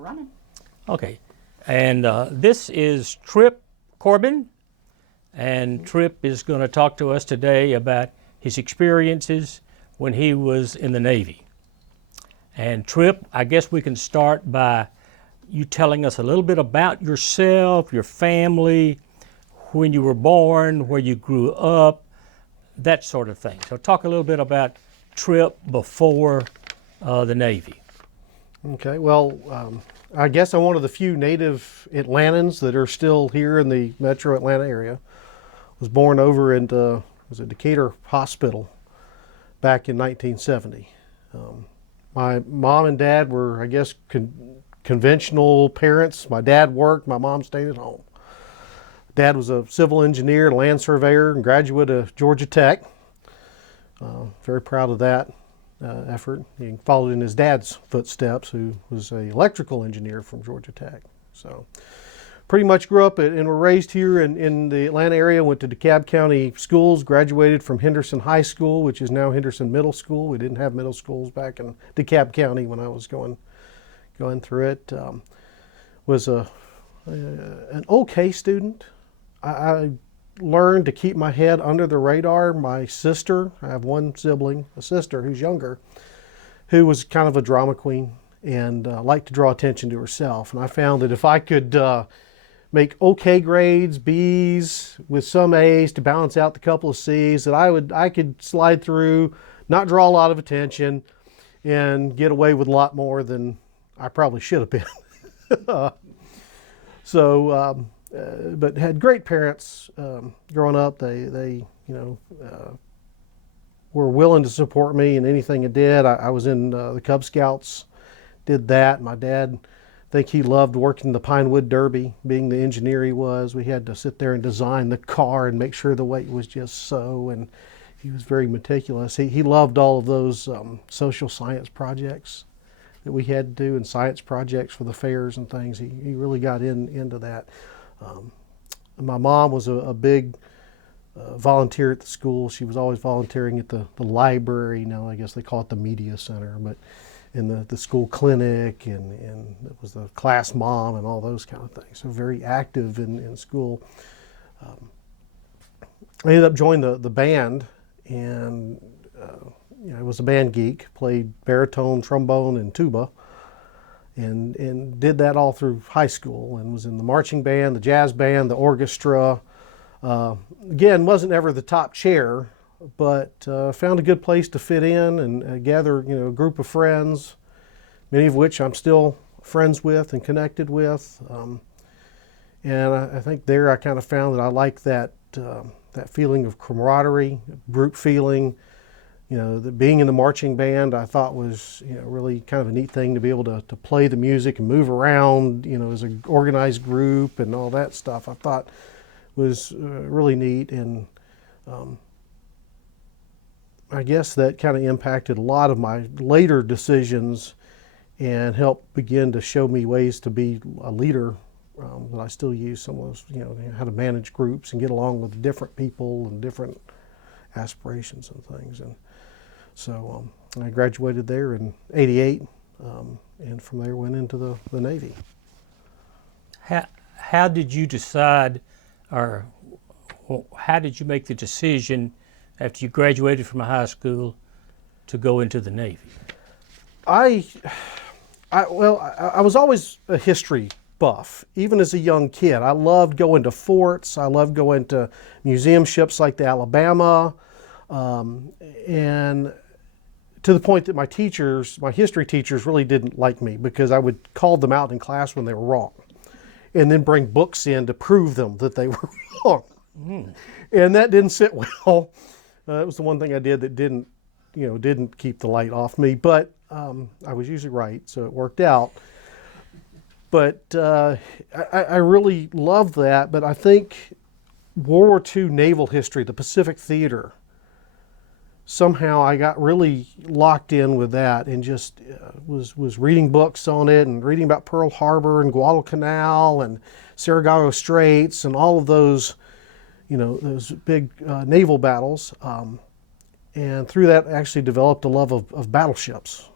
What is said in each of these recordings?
running. Okay, and this is Tripp Corbin, and Tripp is going to talk to us today about his experiences when he was in the Navy. And Tripp, I guess we can start by you telling us a little bit about yourself, your family, when you were born, where you grew up, that sort of thing. So talk a little bit about Tripp before the Navy. Okay, well, I guess I'm one of the few native Atlantans that are still here in the metro Atlanta area. Was born over in Decatur Hospital back in 1970. My mom and dad were, I guess, conventional parents. My dad worked, my mom stayed at home. Dad was a civil engineer and land surveyor and graduate of Georgia Tech. Very proud of that effort. He followed in his dad's footsteps, who was an electrical engineer from Georgia Tech. So pretty much grew up and were raised here in the Atlanta area, went to DeKalb County schools, graduated from Henderson High School, which is now Henderson Middle School. We didn't have middle schools back in DeKalb County when I was going through it. Was an okay student. I learned to keep my head under the radar. My sister, I have one sibling, a sister who's younger, who was kind of a drama queen and liked to draw attention to herself. And I found that if I could make okay grades, B's with some A's to balance out the couple of C's, that I could slide through, not draw a lot of attention, and get away with a lot more than I probably should have been. But had great parents growing up. They were willing to support me in anything I did. I was in the Cub Scouts, did that. My dad, I think he loved working the Pinewood Derby, being the engineer he was. We had to sit there and design the car and make sure the weight was just so, and he was very meticulous. He loved all of those social science projects that we had to do, and science projects for the fairs and things. He really got into that. My mom was a big volunteer at the school. She was always volunteering at the library. Now I guess they call it the media center, but in the school clinic, and it was the class mom and all those kind of things. So very active in school. I ended up joining the band, and I was a band geek. Played baritone, trombone, and tuba. And did that all through high school, and was in the marching band, the jazz band, the orchestra. Again, wasn't ever the top chair, but found a good place to fit in and gather a group of friends, many of which I'm still friends with and connected with. And I think there I kind of found that I like that feeling of camaraderie, group feeling. Being in the marching band, I thought was really kind of a neat thing to be able to play the music and move around, as an organized group and all that stuff. I thought was really neat, and I guess that kind of impacted a lot of my later decisions and helped begin to show me ways to be a leader that I still use. Some of those, how to manage groups and get along with different people and different aspirations and things. And so I graduated there in '88, and from there went into the Navy. How did you decide, or how did you make the decision after you graduated from high school to go into the Navy? I was always a history buff, even as a young kid. I loved going to forts. I loved going to museum ships like the Alabama. And to the point that my history teachers really didn't like me, because I would call them out in class when they were wrong, and then bring books in to prove them that they were wrong. And that didn't sit well. It was the one thing I did that didn't keep the light off me, but I was usually right, so it worked out. But I really loved that, but I think World War II naval history, the Pacific Theater, somehow I got really locked in with that, and just was reading books on it and reading about Pearl Harbor and Guadalcanal and Saratoga Straits and all of those, those big naval battles. And through that, actually developed a love of battleships.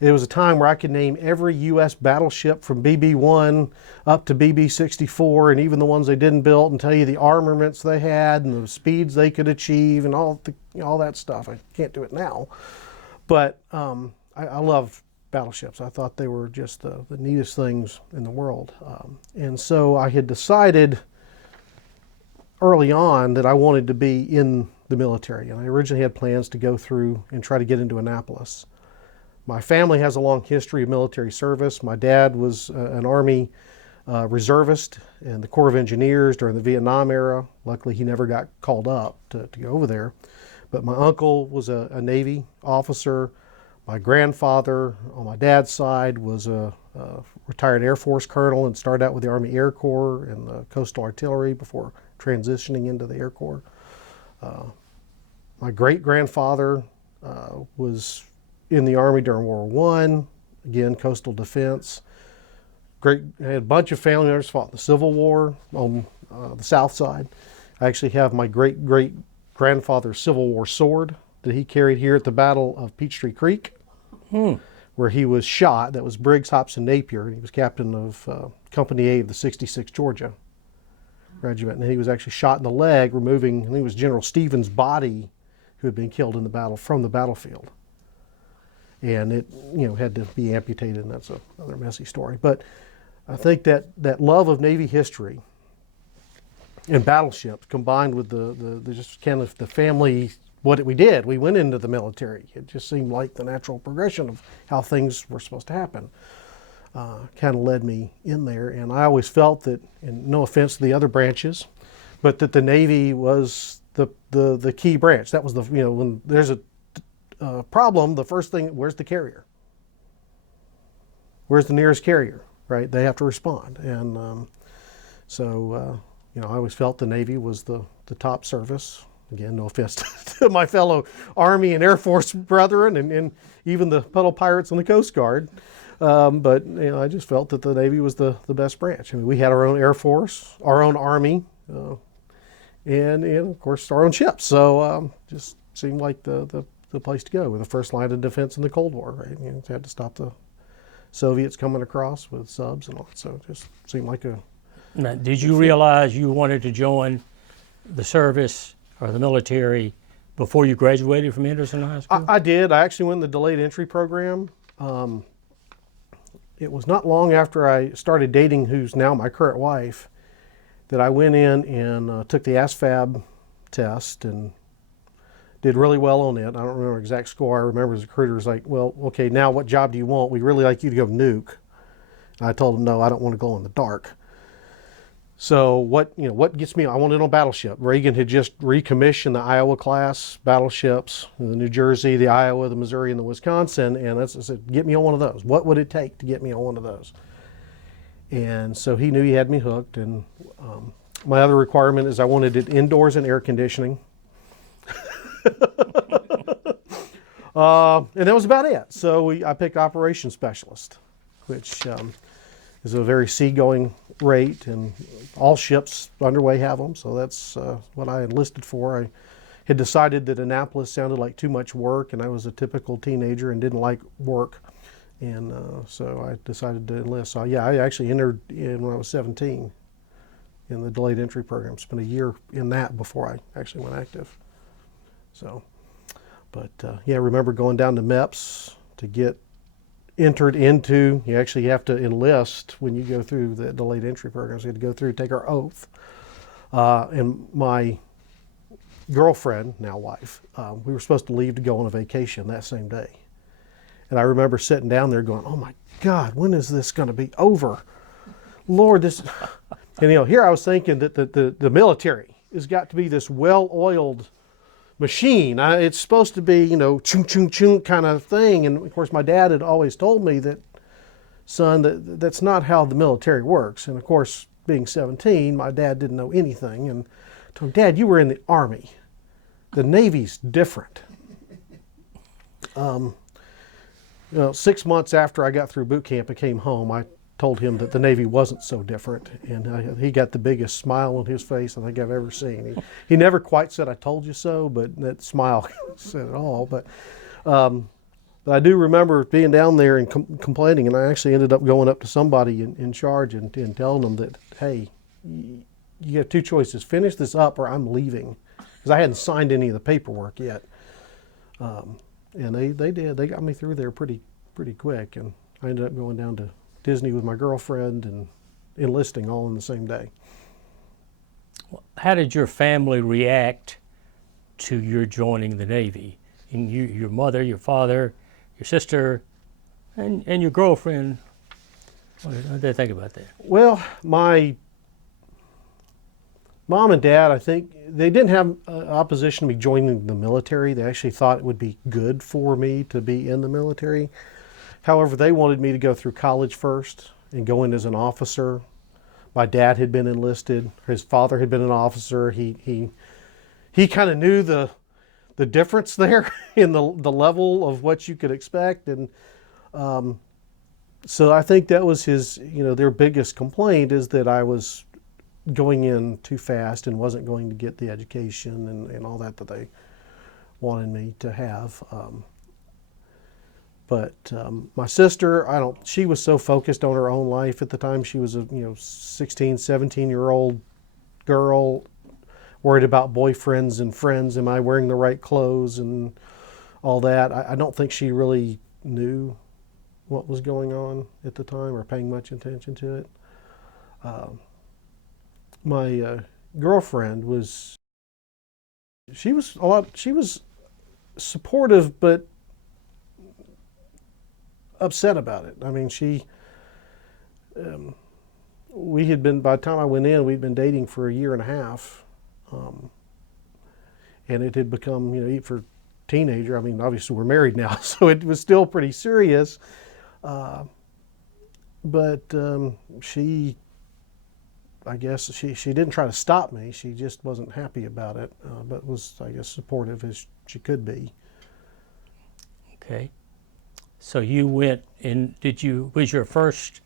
It was a time where I could name every U.S. battleship from BB-1 up to BB-64, and even the ones they didn't build, and tell you the armaments they had and the speeds they could achieve and all that stuff. I can't do it now, but I loved battleships. I thought they were just the neatest things in the world, and so I had decided early on that I wanted to be in the military, and I originally had plans to go through and try to get into Annapolis. My family has a long history of military service. My dad was an Army reservist in the Corps of Engineers during the Vietnam era. Luckily, he never got called up to go over there. But my uncle was a Navy officer. My grandfather on my dad's side was a retired Air Force colonel and started out with the Army Air Corps and the Coastal Artillery before transitioning into the Air Corps. My great-grandfather was in the Army during World War I, again, coastal defense. I had a bunch of family members fought in the Civil War on the south side. I actually have my great-great-grandfather's Civil War sword that he carried here at the Battle of Peachtree Creek, where he was shot. That was Briggs Hobson Napier, and he was captain of Company A of the 66th Georgia Regiment. And he was actually shot in the leg, removing, I think it was General Stevens' body, who had been killed in the battle, from the battlefield. And it, had to be amputated, and that's another messy story. But I think that love of Navy history and battleships, combined with the just kind of the family, what we did, we went into the military. It just seemed like the natural progression of how things were supposed to happen. Kind of led me in there, and I always felt that, and no offense to the other branches, but that the Navy was the key branch. That was when there's a problem, the first thing, where's the carrier? Where's the nearest carrier, right? They have to respond. And so I always felt the Navy was the top service. Again, no offense to my fellow Army and Air Force brethren and even the Puddle Pirates and the Coast Guard. But I just felt that the Navy was the best branch. I mean, we had our own Air Force, our own Army, and of course our own ships. So just seemed like the place to go with the first line of defense in the Cold War, right? You had to stop the Soviets coming across with subs and all. So it just seemed like a... Now, did you realize you wanted to join the service or the military before you graduated from Henderson High School? I did. I actually went in the delayed entry program. It was not long after I started dating who's now my current wife that I went in and took the ASVAB test and did really well on it. I don't remember the exact score. I remember the recruiter was like, well, okay, now what job do you want? We'd really like you to go nuke. And I told him, no, I don't want to go in the dark. So what gets me, I wanted on battleship. Reagan had just recommissioned the Iowa class battleships, the New Jersey, the Iowa, the Missouri, and the Wisconsin. And I said, get me on one of those. What would it take to get me on one of those? And so he knew he had me hooked. And my other requirement is I wanted it indoors and air conditioning. And that was about it. So I picked operations specialist, which is a very seagoing rate, and all ships underway have them. So that's what I enlisted for. I had decided that Annapolis sounded like too much work, and I was a typical teenager and didn't like work. And so I decided to enlist. So yeah, I actually entered in when I was 17 in the delayed entry program. Spent a year in that before I actually went active. So, but yeah, I remember going down to MEPS to get entered into, you actually have to enlist when you go through the delayed entry programs. You had to go through, take our oath. And my girlfriend, now wife, we were supposed to leave to go on a vacation that same day. And I remember sitting down there going, oh my God, when is this going to be over? Lord, this, and here I was thinking that the military has got to be this well-oiled machine. It's supposed to be, chung chung chung kind of thing. And of course, my dad had always told me that, son, that's not how the military works. And of course, being 17, my dad didn't know anything. And I told him, Dad, you were in the Army. The Navy's different. 6 months after I got through boot camp and came home, I told him that the Navy wasn't so different, and he got the biggest smile on his face I think I've ever seen. He never quite said, I told you so, but that smile said it all. But But I do remember being down there and complaining, and I actually ended up going up to somebody in charge and telling them that, hey, you have two choices: finish this up, or I'm leaving, because I hadn't signed any of the paperwork yet. And they did. They got me through there pretty quick, and I ended up going down to Disney with my girlfriend and enlisting all in the same day. How did your family react to your joining the Navy? And your mother, your father, your sister, and your girlfriend, what did they think about that? Well, my mom and dad, I think, they didn't have opposition to me joining the military. They actually thought it would be good for me to be in the military. However, they wanted me to go through college first and go in as an officer. My dad had been enlisted. His father had been an officer. He kind of knew the difference there in the level of what you could expect. And so I think that was their biggest complaint, is that I was going in too fast and wasn't going to get the education and all that they wanted me to have. But my sister, she was so focused on her own life at the time. She was a 16, 17-year-old girl, worried about boyfriends and friends. Am I wearing the right clothes and all that? I don't think she really knew what was going on at the time or paying much attention to it. My girlfriend was supportive, but upset about it. I mean, we had been, by the time I went in, we'd been dating for a year and a half. And it had become, for teenager, I mean, obviously we're married now, so it was still pretty serious. But I guess she didn't try to stop me. She just wasn't happy about it, but was, I guess, supportive as she could be. Okay. So you went in, was your first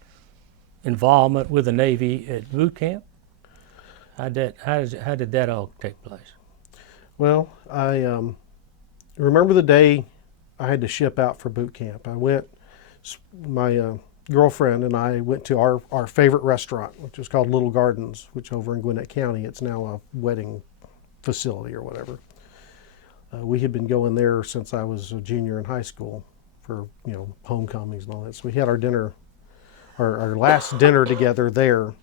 involvement with the Navy at Bootcamp? How did that all take place? Well, I remember the day I had to ship out for Bootcamp. My girlfriend and I went to our favorite restaurant, which was called Little Gardens, which over in Gwinnett County, it's now a wedding facility or whatever. We had been going there since I was a junior in high school for, homecomings and all that. So we had our dinner, our last dinner together there.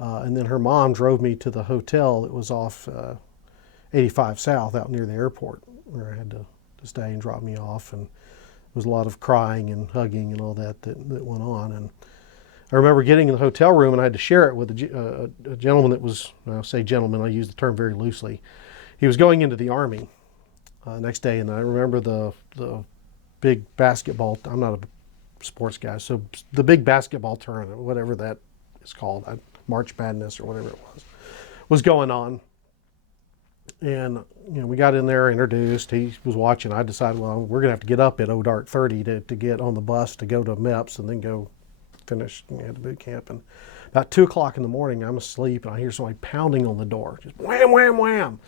And then her mom drove me to the hotel that was off 85 South out near the airport, where I had to stay and drop me off. And there was a lot of crying and hugging and all that went on. And I remember getting in the hotel room, and I had to share it with a gentleman that was, I say gentleman, I use the term very loosely. He was going into the Army next day, and I remember the big basketball, I'm not a sports guy, so the big basketball tournament, whatever that is called, March Madness or whatever it was going on. And we got in there, introduced, he was watching. I decided, well, we're gonna have to get up at dark 30 to get on the bus to go to MEPS and then go finish at the boot camp. And about 2 o'clock in the morning, I'm asleep, and I hear somebody pounding on the door, just wham, wham, wham.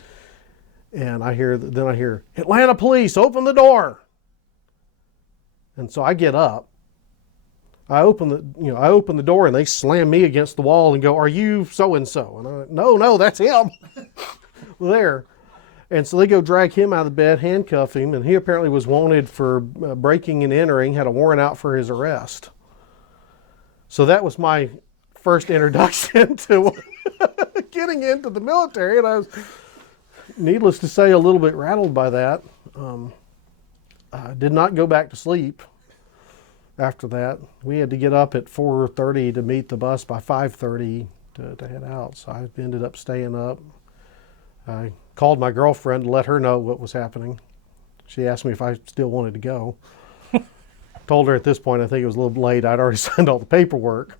And I hear, Atlanta police, open the door. And so I get up, I open the door, and they slam me against the wall and go, "Are you so-and-so?" And I went, no, that's him. There. And so they go drag him out of the bed, handcuff him, and he apparently was wanted for breaking and entering, had a warrant out for his arrest. So that was my first introduction to getting into the military, and I was, needless to say, a little bit rattled by that. I did not go back to sleep after that. We had to get up at 4:30 to meet the bus by 5:30 to head out. So I ended up staying up. I called my girlfriend to let her know what was happening. She asked me if I still wanted to go. Told her at this point, I think it was a little late. I'd already signed all the paperwork.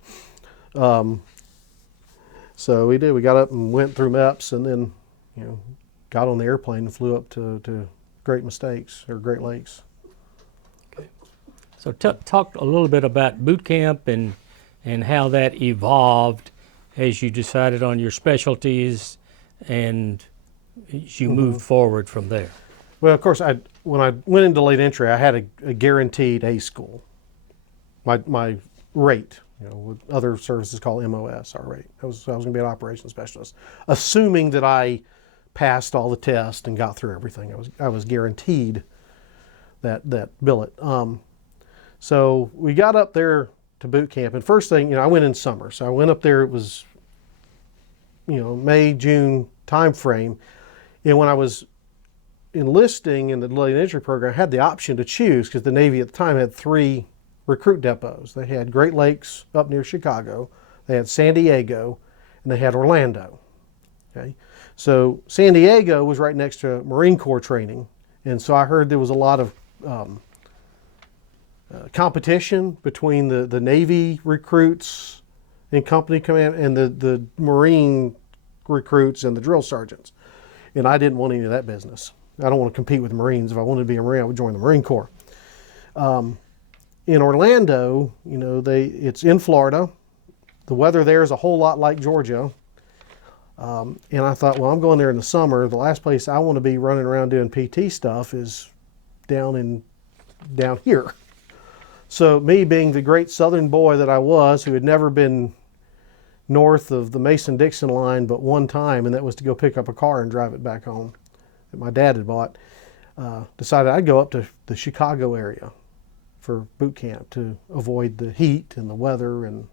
So we did. We got up and went through MEPS, and then, got on the airplane and flew up to Great Lakes. Okay. So talk a little bit about boot camp and how that evolved as you decided on your specialties and as you moved forward from there. Well, of course, when I went into late entry, I had a guaranteed A school. My rate, what other services call MOS, our rate. I was going to be an operations specialist, assuming that I passed all the tests and got through everything. I was guaranteed that billet. So we got up there to boot camp, and first thing, I went in summer, so I went up there. It was May, June time frame, and when I was enlisting in the late entry program, I had the option to choose, because the Navy at the time had 3 recruit depots. They had Great Lakes up near Chicago, they had San Diego, and they had Orlando. Okay, so San Diego was right next to Marine Corps training, and so I heard there was a lot of competition between the Navy recruits and company command and the Marine recruits and the drill sergeants, and I didn't want any of that business. I don't want to compete with the Marines. If I wanted to be a Marine, I would join the Marine Corps. In Orlando, it's in Florida. The weather there is a whole lot like Georgia. And I thought, well, I'm going there in the summer. The last place I want to be running around doing PT stuff is down here. So me being the great southern boy that I was, who had never been north of the Mason-Dixon line but one time, and that was to go pick up a car and drive it back home that my dad had bought, decided I'd go up to the Chicago area for boot camp to avoid the heat and the weather and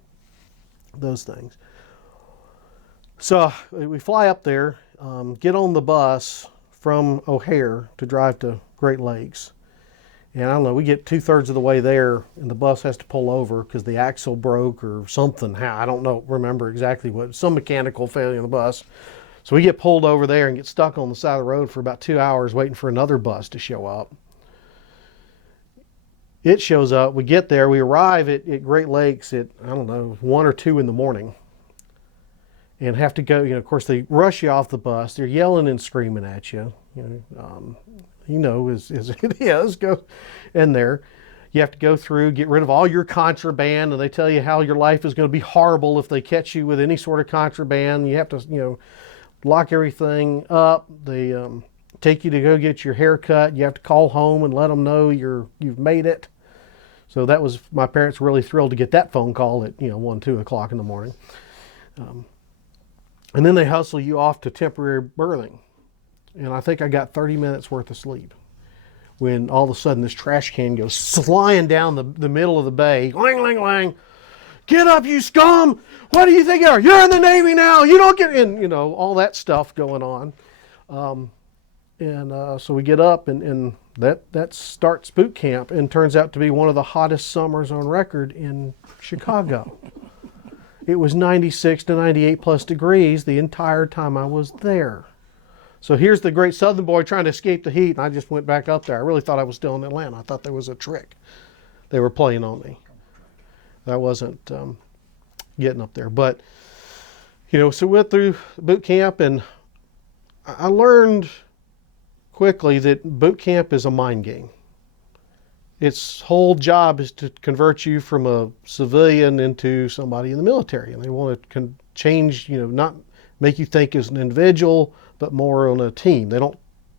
those things. So we fly up there, get on the bus from O'Hare to drive to Great Lakes. And I don't know, we get 2/3 of the way there, and the bus has to pull over because the axle broke or something. I don't remember exactly what, some mechanical failure in the bus. So we get pulled over there and get stuck on the side of the road for about 2 hours waiting for another bus to show up. It shows up, we get there, we arrive at Great Lakes at, 1 or 2 in the morning. And have to go, of course they rush you off the bus, they're yelling and screaming at you. As it is, go in there. You have to go through, get rid of all your contraband, and they tell you how your life is going to be horrible if they catch you with any sort of contraband. You have to, lock everything up. They take you to go get your hair cut. You have to call home and let them know you've made it. So that was, my parents were really thrilled to get that phone call at 1, 2 o'clock in the morning. And then they hustle you off to temporary berthing. And I think I got 30 minutes worth of sleep when all of a sudden this trash can goes flying down the middle of the bay. Lang, lang, lang. Get up, you scum! What do you think you are? You're in the Navy now! You don't get in, all that stuff going on. So we get up, and that starts boot camp, and turns out to be one of the hottest summers on record in Chicago. It was 96 to 98 plus degrees the entire time I was there. So here's the great southern boy trying to escape the heat, and I just went back up there. I really thought I was still in Atlanta. I thought there was a trick they were playing on me. I wasn't getting up there. But, so we went through boot camp, and I learned quickly that boot camp is a mind game. Its whole job is to convert you from a civilian into somebody in the military. And they want to change, not make you think as an individual, but more on a team. I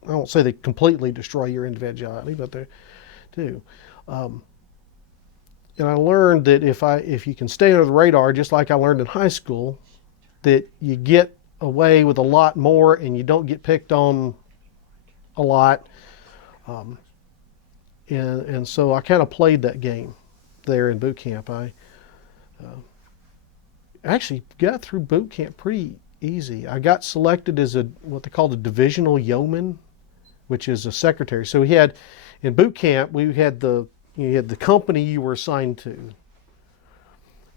don't say they completely destroy your individuality, but they do. And I learned that if you can stay under the radar, just like I learned in high school, that you get away with a lot more and you don't get picked on a lot. And so I kind of played that game there in boot camp. I actually got through boot camp pretty easy. I got selected as what they called a divisional yeoman, which is a secretary. So we had, in boot camp, we had you had the company you were assigned to,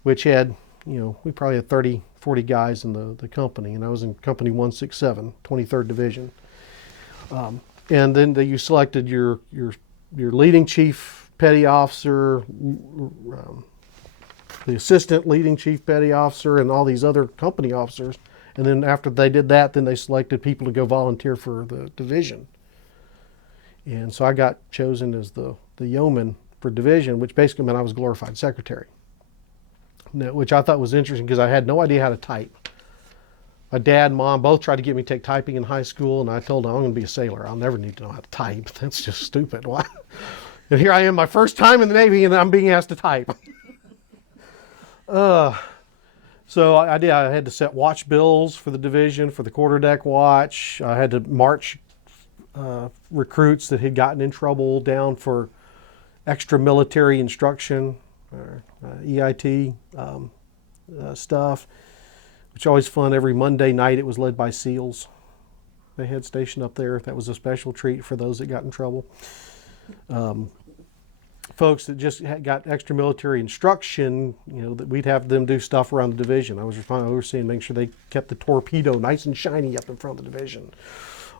which had, we probably had 30, 40 guys in the company, and I was in company 167, 23rd Division. And then you selected your leading chief petty officer, the assistant leading chief petty officer, and all these other company officers. And then after they did that, then they selected people to go volunteer for the division. And so I got chosen as the yeoman for division, which basically meant I was glorified secretary. Now, which I thought was interesting because I had no idea how to type. My dad and mom both tried to get me to take typing in high school, and I told them I'm going to be a sailor. I'll never need to know how to type. That's just stupid. Why? And here I am, my first time in the Navy, and I'm being asked to type. So I did. I had to set watch bills for the division, for the quarterdeck watch. I had to march recruits that had gotten in trouble down for extra military instruction, or EIT stuff, which is always fun. Every Monday night it was led by SEALs. They had stationed up there. That was a special treat for those that got in trouble. Folks that just got extra military instruction, that we'd have them do stuff around the division. I was overseeing, making sure they kept the torpedo nice and shiny up in front of the division.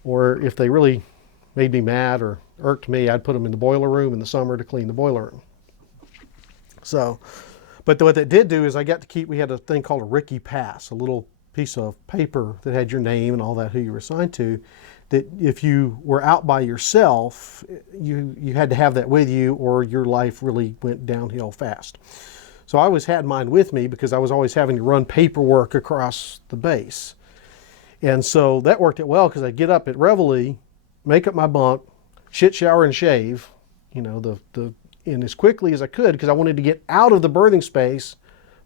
Or if they really made me mad or irked me, I'd put them in the boiler room in the summer to clean the boiler room. So, but what that did do is I got to keep, we had a thing called a Ricky Pass, a little piece of paper that had your name and all that, who you were assigned to, that if you were out by yourself, you had to have that with you or your life really went downhill fast. So I always had mine with me because I was always having to run paperwork across the base. And so that worked out well because I'd get up at Reveille, make up my bunk, shit, shower, and shave, and as quickly as I could because I wanted to get out of the berthing space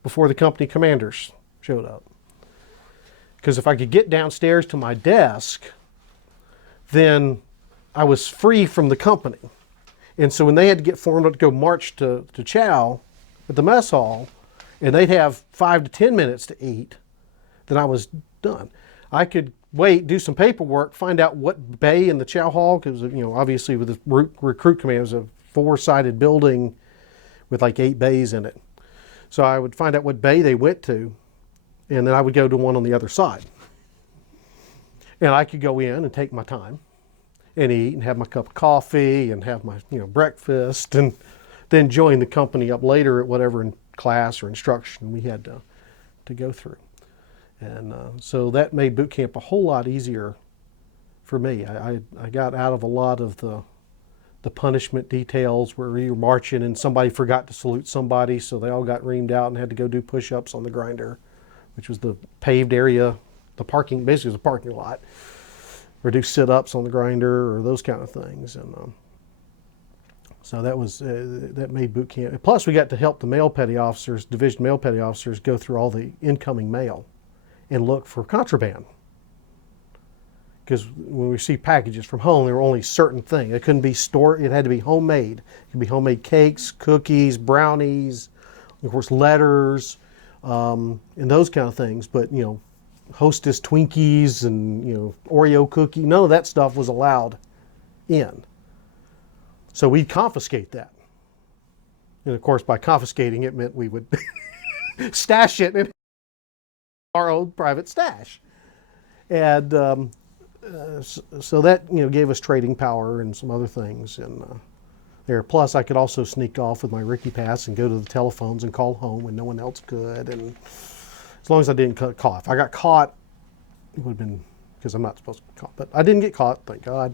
before the company commanders showed up. Because if I could get downstairs to my desk, then I was free from the company. And so when they had to get formed up to go march to chow at the mess hall, and they'd have 5 to 10 minutes to eat, then I was done. I could wait, do some paperwork, find out what bay in the chow hall, because obviously with the recruit command, it was a 4-sided building with like 8 bays in it. So I would find out what bay they went to, and then I would go to one on the other side. And I could go in and take my time and eat and have my cup of coffee and have my breakfast and then join the company up later at whatever in class or instruction we had to go through. And so that made boot camp a whole lot easier for me. I got out of a lot of the punishment details where we were marching and somebody forgot to salute somebody, so they all got reamed out and had to go do push-ups on the grinder, which was the paved area, the parking, basically the parking lot, or do sit-ups on the grinder or those kind of things. And so that was that made boot camp. Plus, we got to help the male petty officers, division male petty officers, go through all the incoming mail and look for contraband. Because when we see packages from home, there were only certain things. It couldn't be stored. It had to be homemade. It could be homemade cakes, cookies, brownies, of course, letters, and those kind of things. But Hostess Twinkies and Oreo cookie, none of that stuff was allowed in. So we'd confiscate that. And of course, by confiscating it meant we would stash it in our own private stash. And so that gave us trading power and some other things. And there, plus I could also sneak off with my Ricky Pass and go to the telephones and call home when no one else could. And as long as I didn't get caught. If I got caught, it would have been because I'm not supposed to get caught. But I didn't get caught, thank God.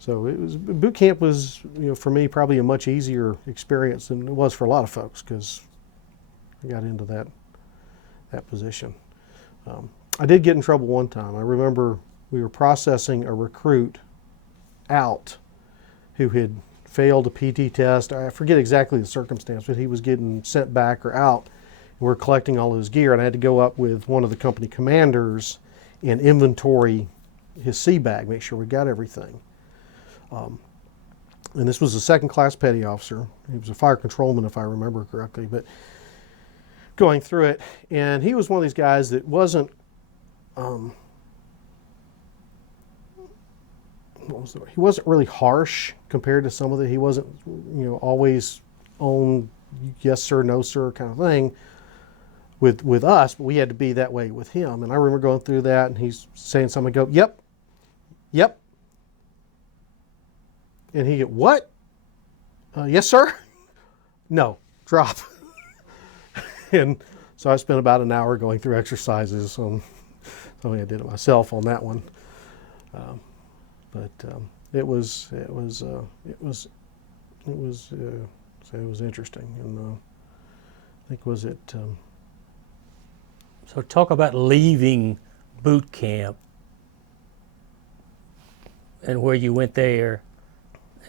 So boot camp was, for me, probably a much easier experience than it was for a lot of folks because I got into that position. I did get in trouble one time. I remember we were processing a recruit out who had failed a PT test. I forget exactly the circumstance, but he was getting sent back or out. We're collecting all his gear, and I had to go up with one of the company commanders and inventory his sea bag, make sure we got everything. And this was a second-class petty officer. He was a fire controlman, if I remember correctly, but going through it, and he was one of these guys that wasn't, he wasn't really harsh compared to some of the, he wasn't, always on yes sir, no sir kind of thing with us, but we had to be that way with him. And I remember going through that, and he's saying something, I go, yep. And he go, what? Yes, sir? No, drop. And so I spent about an hour going through exercises on, I mean, I did it myself on that one. But it was interesting. And I think was it. So talk about leaving boot camp and where you went there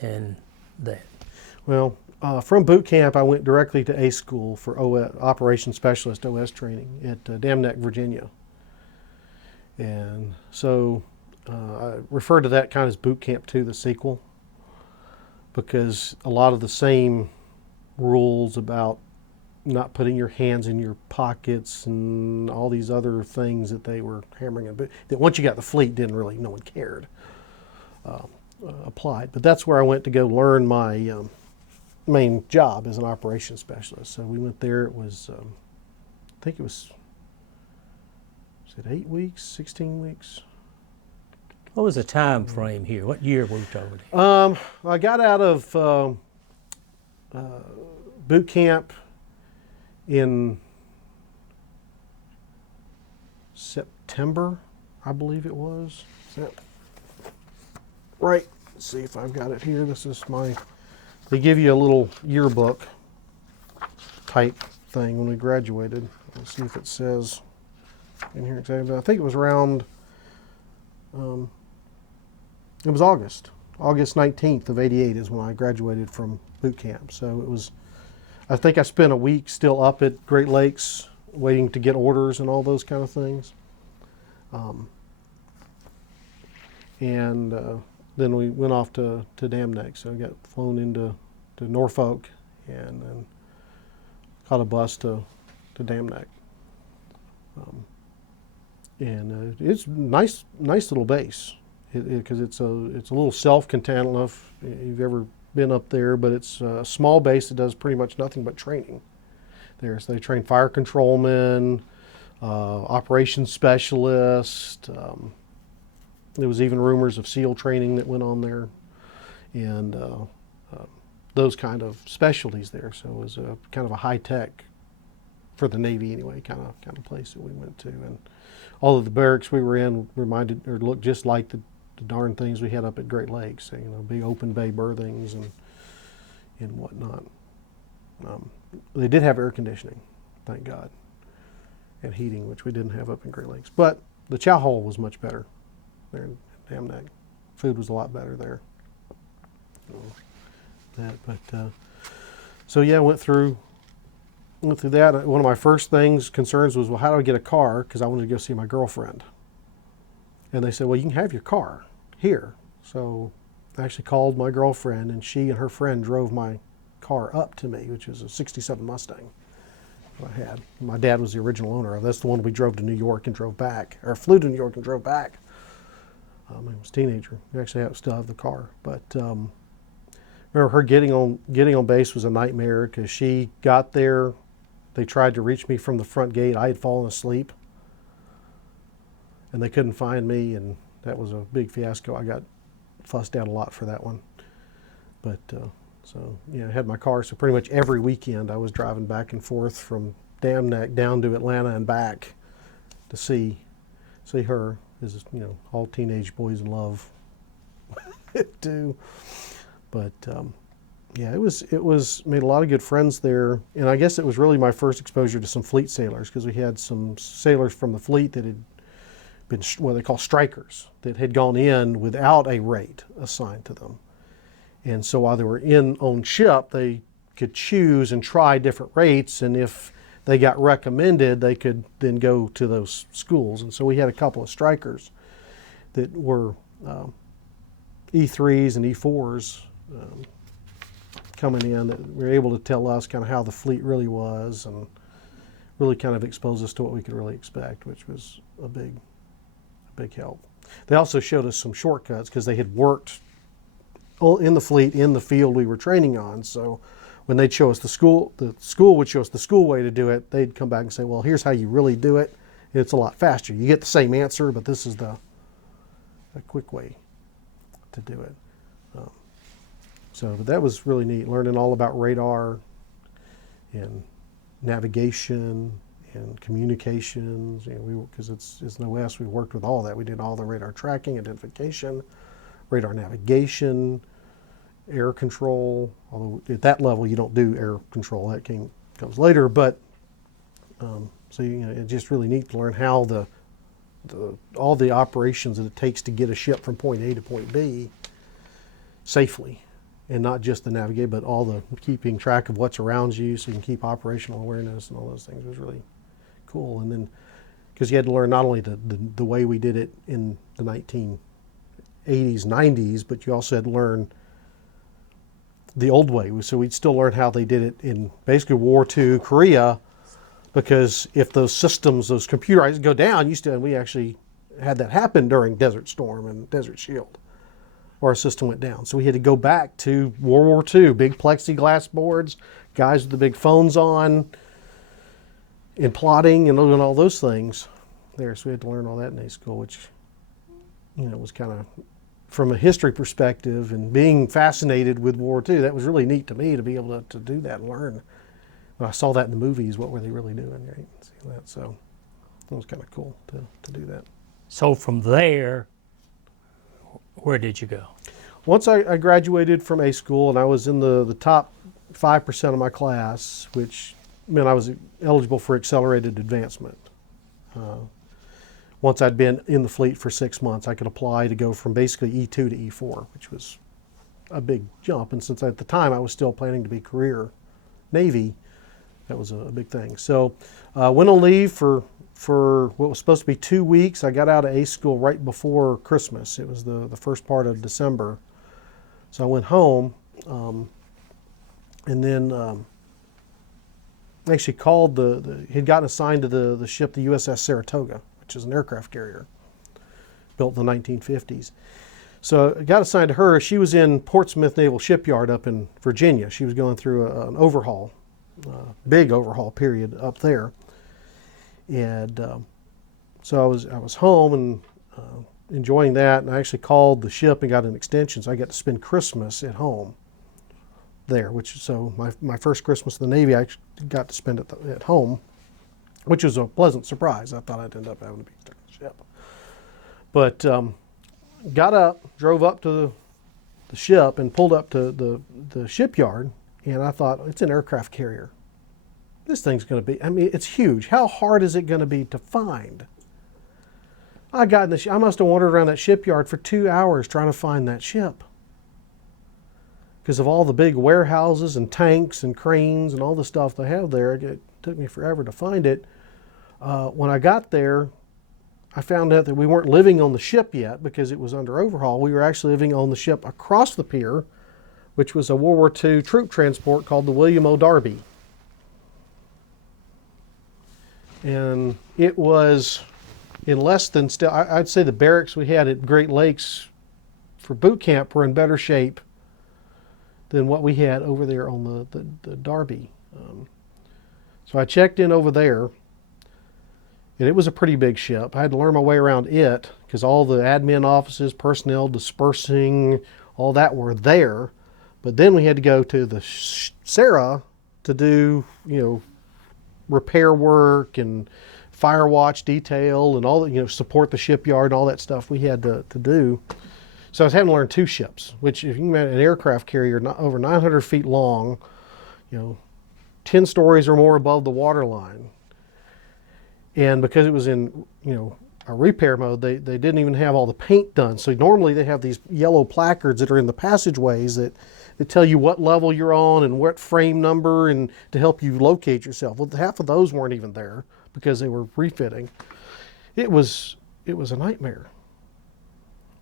and that. Well, from boot camp, I went directly to A school for Operations Specialist OS training at Dam Neck, Virginia. And so I refer to that kind of as Boot Camp 2, the sequel, because a lot of the same rules about not putting your hands in your pockets and all these other things that they were hammering in, that once you got the fleet, didn't really, no one cared, applied. But that's where I went to go learn my main job as an operations specialist. So we went there. It was, I think it was it 8 weeks, 16 weeks? What was the time frame here? What year were we talking? I got out of boot camp in September, I believe it was. Is that right? Let's see if I've got it here. This is they give you a little yearbook type thing when we graduated. Let's see if it says in here exactly. I think it was around, it was August 19th of '88 is when I graduated from boot camp. So it was, I think I spent a week still up at Great Lakes waiting to get orders and all those kind of things. Then we went off to Dam Neck. So I got flown into Norfolk and then caught a bus to Dam Neck. It's nice little base because it's a little self-contained. I don't know if you've ever been up there, but it's a small base that does pretty much nothing but training there. So they train fire controlmen, operations specialists. There was even rumors of SEAL training that went on there, and those kind of specialties there. So it was a kind of a high tech, for the Navy anyway, kind of place that we went to. And all of the barracks we were in reminded or looked just like the darn things we had up at Great Lakes. So, big open bay berthings and whatnot. They did have air conditioning, thank God, and heating, which we didn't have up in Great Lakes. But the chow hall was much better there in Dam Neck. Food was a lot better there. So yeah, I went through that. One of my first concerns was, well, how do I get a car? Because I wanted to go see my girlfriend. And they said, well, you can have your car here. So I actually called my girlfriend, and she and her friend drove my car up to me, which was a '67 Mustang that I had. My dad was the original owner of. That's the one we drove to New York and drove back, or flew to New York and drove back. I was a teenager. We actually still have the car. But remember her getting on base was a nightmare because she got there. They tried to reach me from the front gate. I had fallen asleep, and they couldn't find me, and that was a big fiasco. I got fussed out a lot for that one. But so yeah, I had my car. So pretty much every weekend I was driving back and forth from Dam Neck down to Atlanta and back to see her. As all teenage boys in love do. But yeah, it was made a lot of good friends there, and I guess it was really my first exposure to some fleet sailors, because we had some sailors from the fleet that had been what they call strikers, that had gone in without a rate assigned to them. And so while they were on ship, they could choose and try different rates, and if they got recommended, they could then go to those schools. And so we had a couple of strikers that were E3s and E4s coming in that were able to tell us kind of how the fleet really was, and really kind of expose us to what we could really expect, which was a big help. They also showed us some shortcuts because they had worked in the fleet, in the field we were training on. So when they'd show us the school would show us the school way to do it, they'd come back and say, well, here's how you really do it. It's a lot faster. You get the same answer, but this is the quick way to do it. But that was really neat, learning all about radar and navigation and communications. Because it's in the West, we worked with all that. We did all the radar tracking, identification, radar navigation, air control. Although at that level you don't do air control, that comes later. But it's just really neat to learn how the all the operations that it takes to get a ship from point A to point B safely, and not just the navigate, but all the keeping track of what's around you, so you can keep operational awareness and all those things. It was really cool. And then, because you had to learn not only the way we did it in the 1980s, 90s, but you also had to learn the old way. So we'd still learn how they did it in basically War II, Korea, because if those systems, those computerized go down, we actually had that happen during Desert Storm and Desert Shield, or our system went down. So we had to go back to World War II, big plexiglass boards, guys with the big phones on, and plotting and doing all those things there. So we had to learn all that in A school, which, was kind of, from a history perspective and being fascinated with World War II, that was really neat to me to be able to do that and learn. When I saw that in the movies, what were they really doing, right? See that, so it was kind of cool to do that. So from there, where did you go? Once I graduated from A school, and I was in the top 5% of my class, which meant I was eligible for accelerated advancement. Once I'd been in the fleet for 6 months, I could apply to go from basically E2 to E4, which was a big jump. And since at the time I was still planning to be career Navy, that was a big thing. So went on leave for what was supposed to be 2 weeks. I got out of A school right before Christmas. It was the first part of December. So I went home, and then actually called he'd gotten assigned to the ship, the USS Saratoga, which is an aircraft carrier built in the 1950s. So I got assigned to her. She was in Portsmouth Naval Shipyard up in Virginia. She was going through an overhaul, big overhaul period up there. And so I was home and enjoying that, and I actually called the ship and got an extension, so I got to spend Christmas at home there, so my first Christmas in the Navy, I actually got to spend it at home, which was a pleasant surprise. I thought I'd end up having to be stuck on the ship. But got up, drove up to the ship and pulled up to the shipyard, and I thought, it's an aircraft carrier. This thing's going to be, it's huge. How hard is it going to be to find? I must have wandered around that shipyard for 2 hours trying to find that ship, because of all the big warehouses and tanks and cranes and all the stuff they have there. It took me forever to find it. When I got there, I found out that we weren't living on the ship yet because it was under overhaul. We were actually living on the ship across the pier, which was a World War II troop transport called the William O. Darby. And it was in less than, I'd say the barracks we had at Great Lakes for boot camp were in better shape than what we had over there on the Darby. So I checked in over there, and it was a pretty big ship. I had to learn my way around it because all the admin offices, personnel dispersing, all that were there. But then we had to go to the Sarah to do, repair work and fire watch detail and all that, support the shipyard and all that stuff we had to do. So I was having to learn 2 ships, which, if you can imagine, an aircraft carrier over 900 feet long, 10 stories or more above the waterline. And because it was in, a repair mode, they didn't even have all the paint done. So normally they have these yellow placards that are in the passageways that tell you what level you're on and what frame number, and to help you locate yourself. Well, half of those weren't even there because they were refitting. It was a nightmare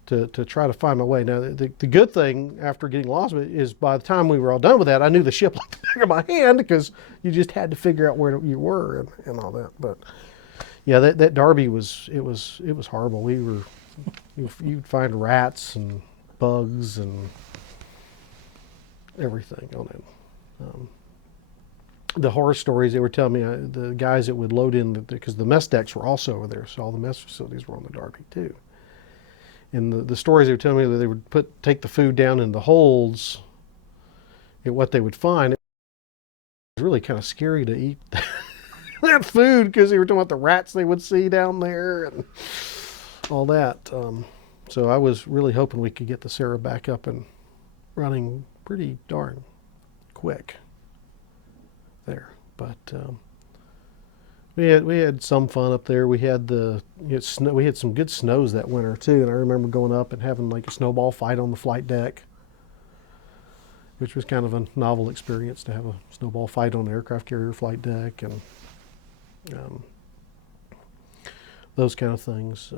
to try to find my way. Now, the good thing after getting lost is by the time we were all done with that, I knew the ship like the back of my hand, because you just had to figure out where you were and all that. But yeah, that Darby was horrible. You'd find rats and bugs and everything on it. The horror stories they were telling me, the guys that would load in, because the mess decks were also over there, so all the mess facilities were on the Darby too. And the stories they were telling me, that they would take the food down in the holds, and what they would find, it was really kind of scary to eat that food, because they were talking about the rats they would see down there and all that. So I was really hoping we could get the Sarah back up and running pretty darn quick there. But We had some fun up there. We had snow. We had some good snows that winter too, and I remember going up and having like a snowball fight on the flight deck, which was kind of a novel experience to have a snowball fight on the aircraft carrier flight deck, and those kind of things.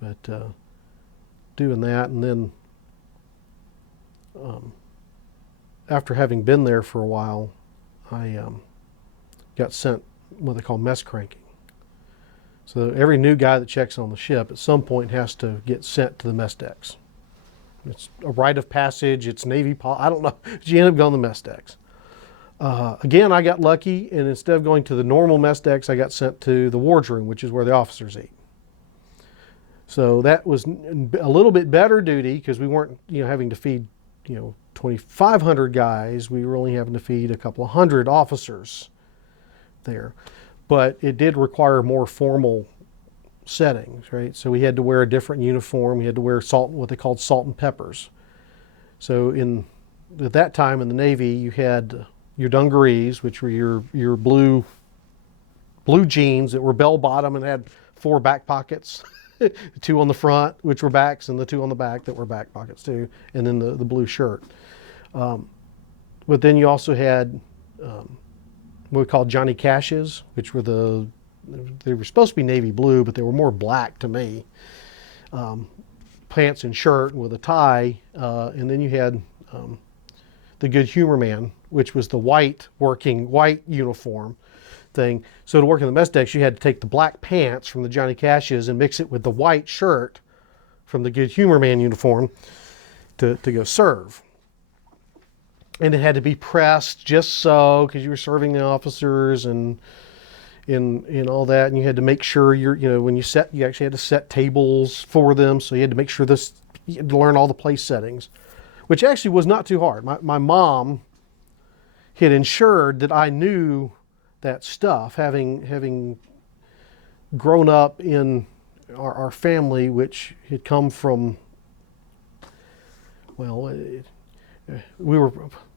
But doing that, and then after having been there for a while, I got sent what they call mess cranking. So every new guy that checks on the ship at some point has to get sent to the mess decks. It's a rite of passage. It's Navy I don't know. But you end up going to the mess decks. Again, I got lucky, and instead of going to the normal mess decks, I got sent to the wardroom, which is where the officers eat. So that was a little bit better duty because we weren't, having to feed, 2,500 guys. We were only having to feed a couple of hundred officers there. But it did require more formal settings, right? So we had to wear a different uniform. We had to wear what they called salt and peppers. So at that time in the Navy, you had your dungarees, which were your blue jeans that were bell bottom and had 4 back pockets. The 2 on the front, which were backs, and the 2 on the back that were back pockets too, and then the blue shirt. But then you also had what we called Johnny Cashes, which were they were supposed to be navy blue, but they were more black to me. Pants and shirt with a tie, and then you had the Good Humor Man, which was the white uniform thing. So to work in the mess decks, you had to take the black pants from the Johnny Cashes and mix it with the white shirt from the Good Humor Man uniform to go serve. And it had to be pressed just so, because you were serving the officers and all that, and you had to make sure when you actually had to set tables for them, so you had to make sure you had to learn all the place settings, which actually was not too hard. My mom had ensured that I knew that stuff, having grown up in our family, which had come from, we were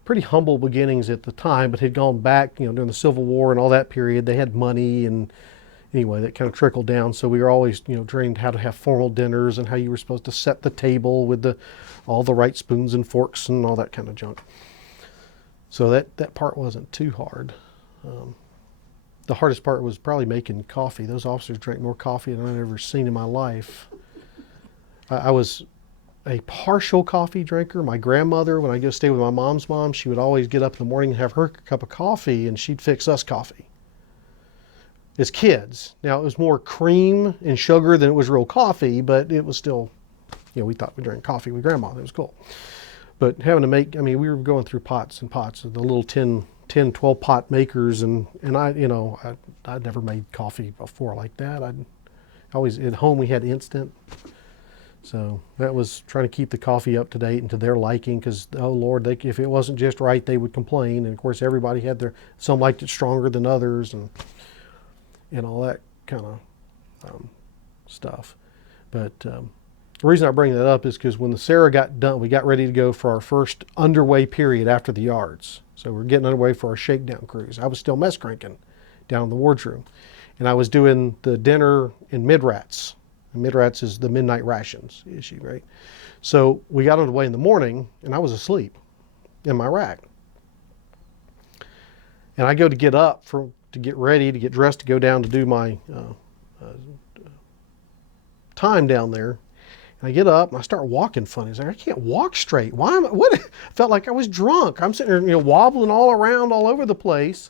pretty humble beginnings at the time, but had gone back, during the Civil War and all that period. They had money, and anyway, that kind of trickled down. So we were always, trained how to have formal dinners and how you were supposed to set the table with all the right spoons and forks and all that kind of junk. So that part wasn't too hard. The hardest part was probably making coffee. Those officers drank more coffee than I'd ever seen in my life. I was a partial coffee drinker. My grandmother, when I go stay with my mom's mom, she would always get up in the morning and have her cup of coffee, and she'd fix us coffee as kids. Now, it was more cream and sugar than it was real coffee, but it was still, we thought we drank coffee with grandma. It was cool. But having to make, we were going through pots and pots of the little 10, 12 pot makers, and I'd never made coffee before like that. I'd always, at home we had instant. So that was trying to keep the coffee up to date and to their liking, because, oh Lord, if it wasn't just right, they would complain. And of course, everybody had some liked it stronger than others, and all that kind of stuff. But the reason I bring that up is because when the Sarah got done, we got ready to go for our first underway period after the yards. So we're getting underway for our shakedown cruise. I was still mess cranking down in the wardroom, and I was doing the dinner in mid-rats. Mid-rats is the midnight rations issue, right? So we got underway in the morning, and I was asleep in my rack. And I go to get up to get ready, to get dressed, to go down to do my time down there. And I get up and I start walking funny. I was like, I can't walk straight. What? I felt like I was drunk. I'm sitting there, wobbling all around, all over the place.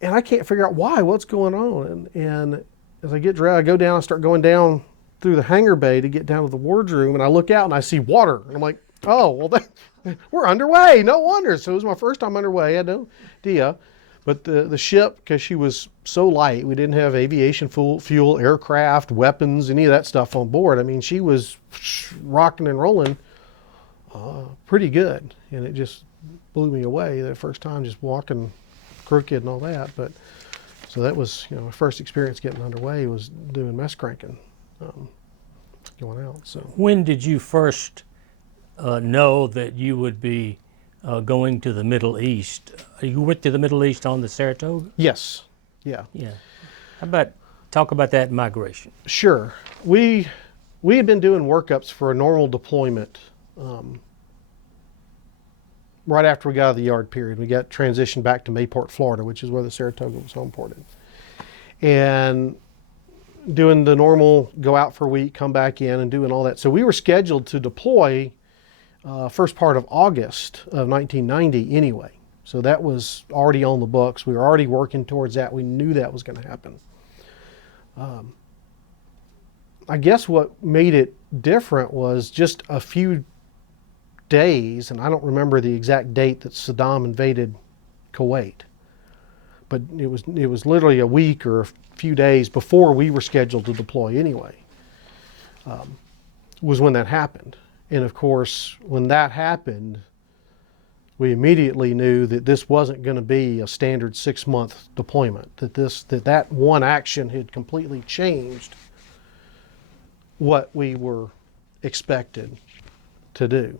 And I can't figure out what's going on. And as I get dressed, I go down, I start going down through the hangar bay to get down to the wardroom, and I look out and I see water. And I'm like, oh, well, we're underway. No wonder. So it was my first time underway. I had no idea. But the ship, because she was so light, we didn't have aviation fuel, aircraft, weapons, any of that stuff on board. She was rocking and rolling pretty good. And it just blew me away the first time, just walking crooked and all that. But so that was, my first experience getting underway was doing mess cranking, going out. So when did you first know that you would be going to the Middle East? You went to the Middle East on the Saratoga? Yes. Yeah. Yeah. How about talk about that migration? Sure. We had been doing workups for a normal deployment right after we got out of the yard period. We got transitioned back to Mayport, Florida, which is where the Saratoga was homeported. And doing the normal go out for a week, come back in, and doing all that. So we were scheduled to deploy first part of August of 1990 anyway. So that was already on the books. We were already working towards that. We knew that was going to happen. I guess what made it different was just a few days, and I don't remember the exact date that Saddam invaded Kuwait, but it was literally a week or a few days before we were scheduled to deploy anyway, was when that happened. And of course, when that happened, we immediately knew that this wasn't going to be a standard 6-month deployment, that one action had completely changed what we were expected to do.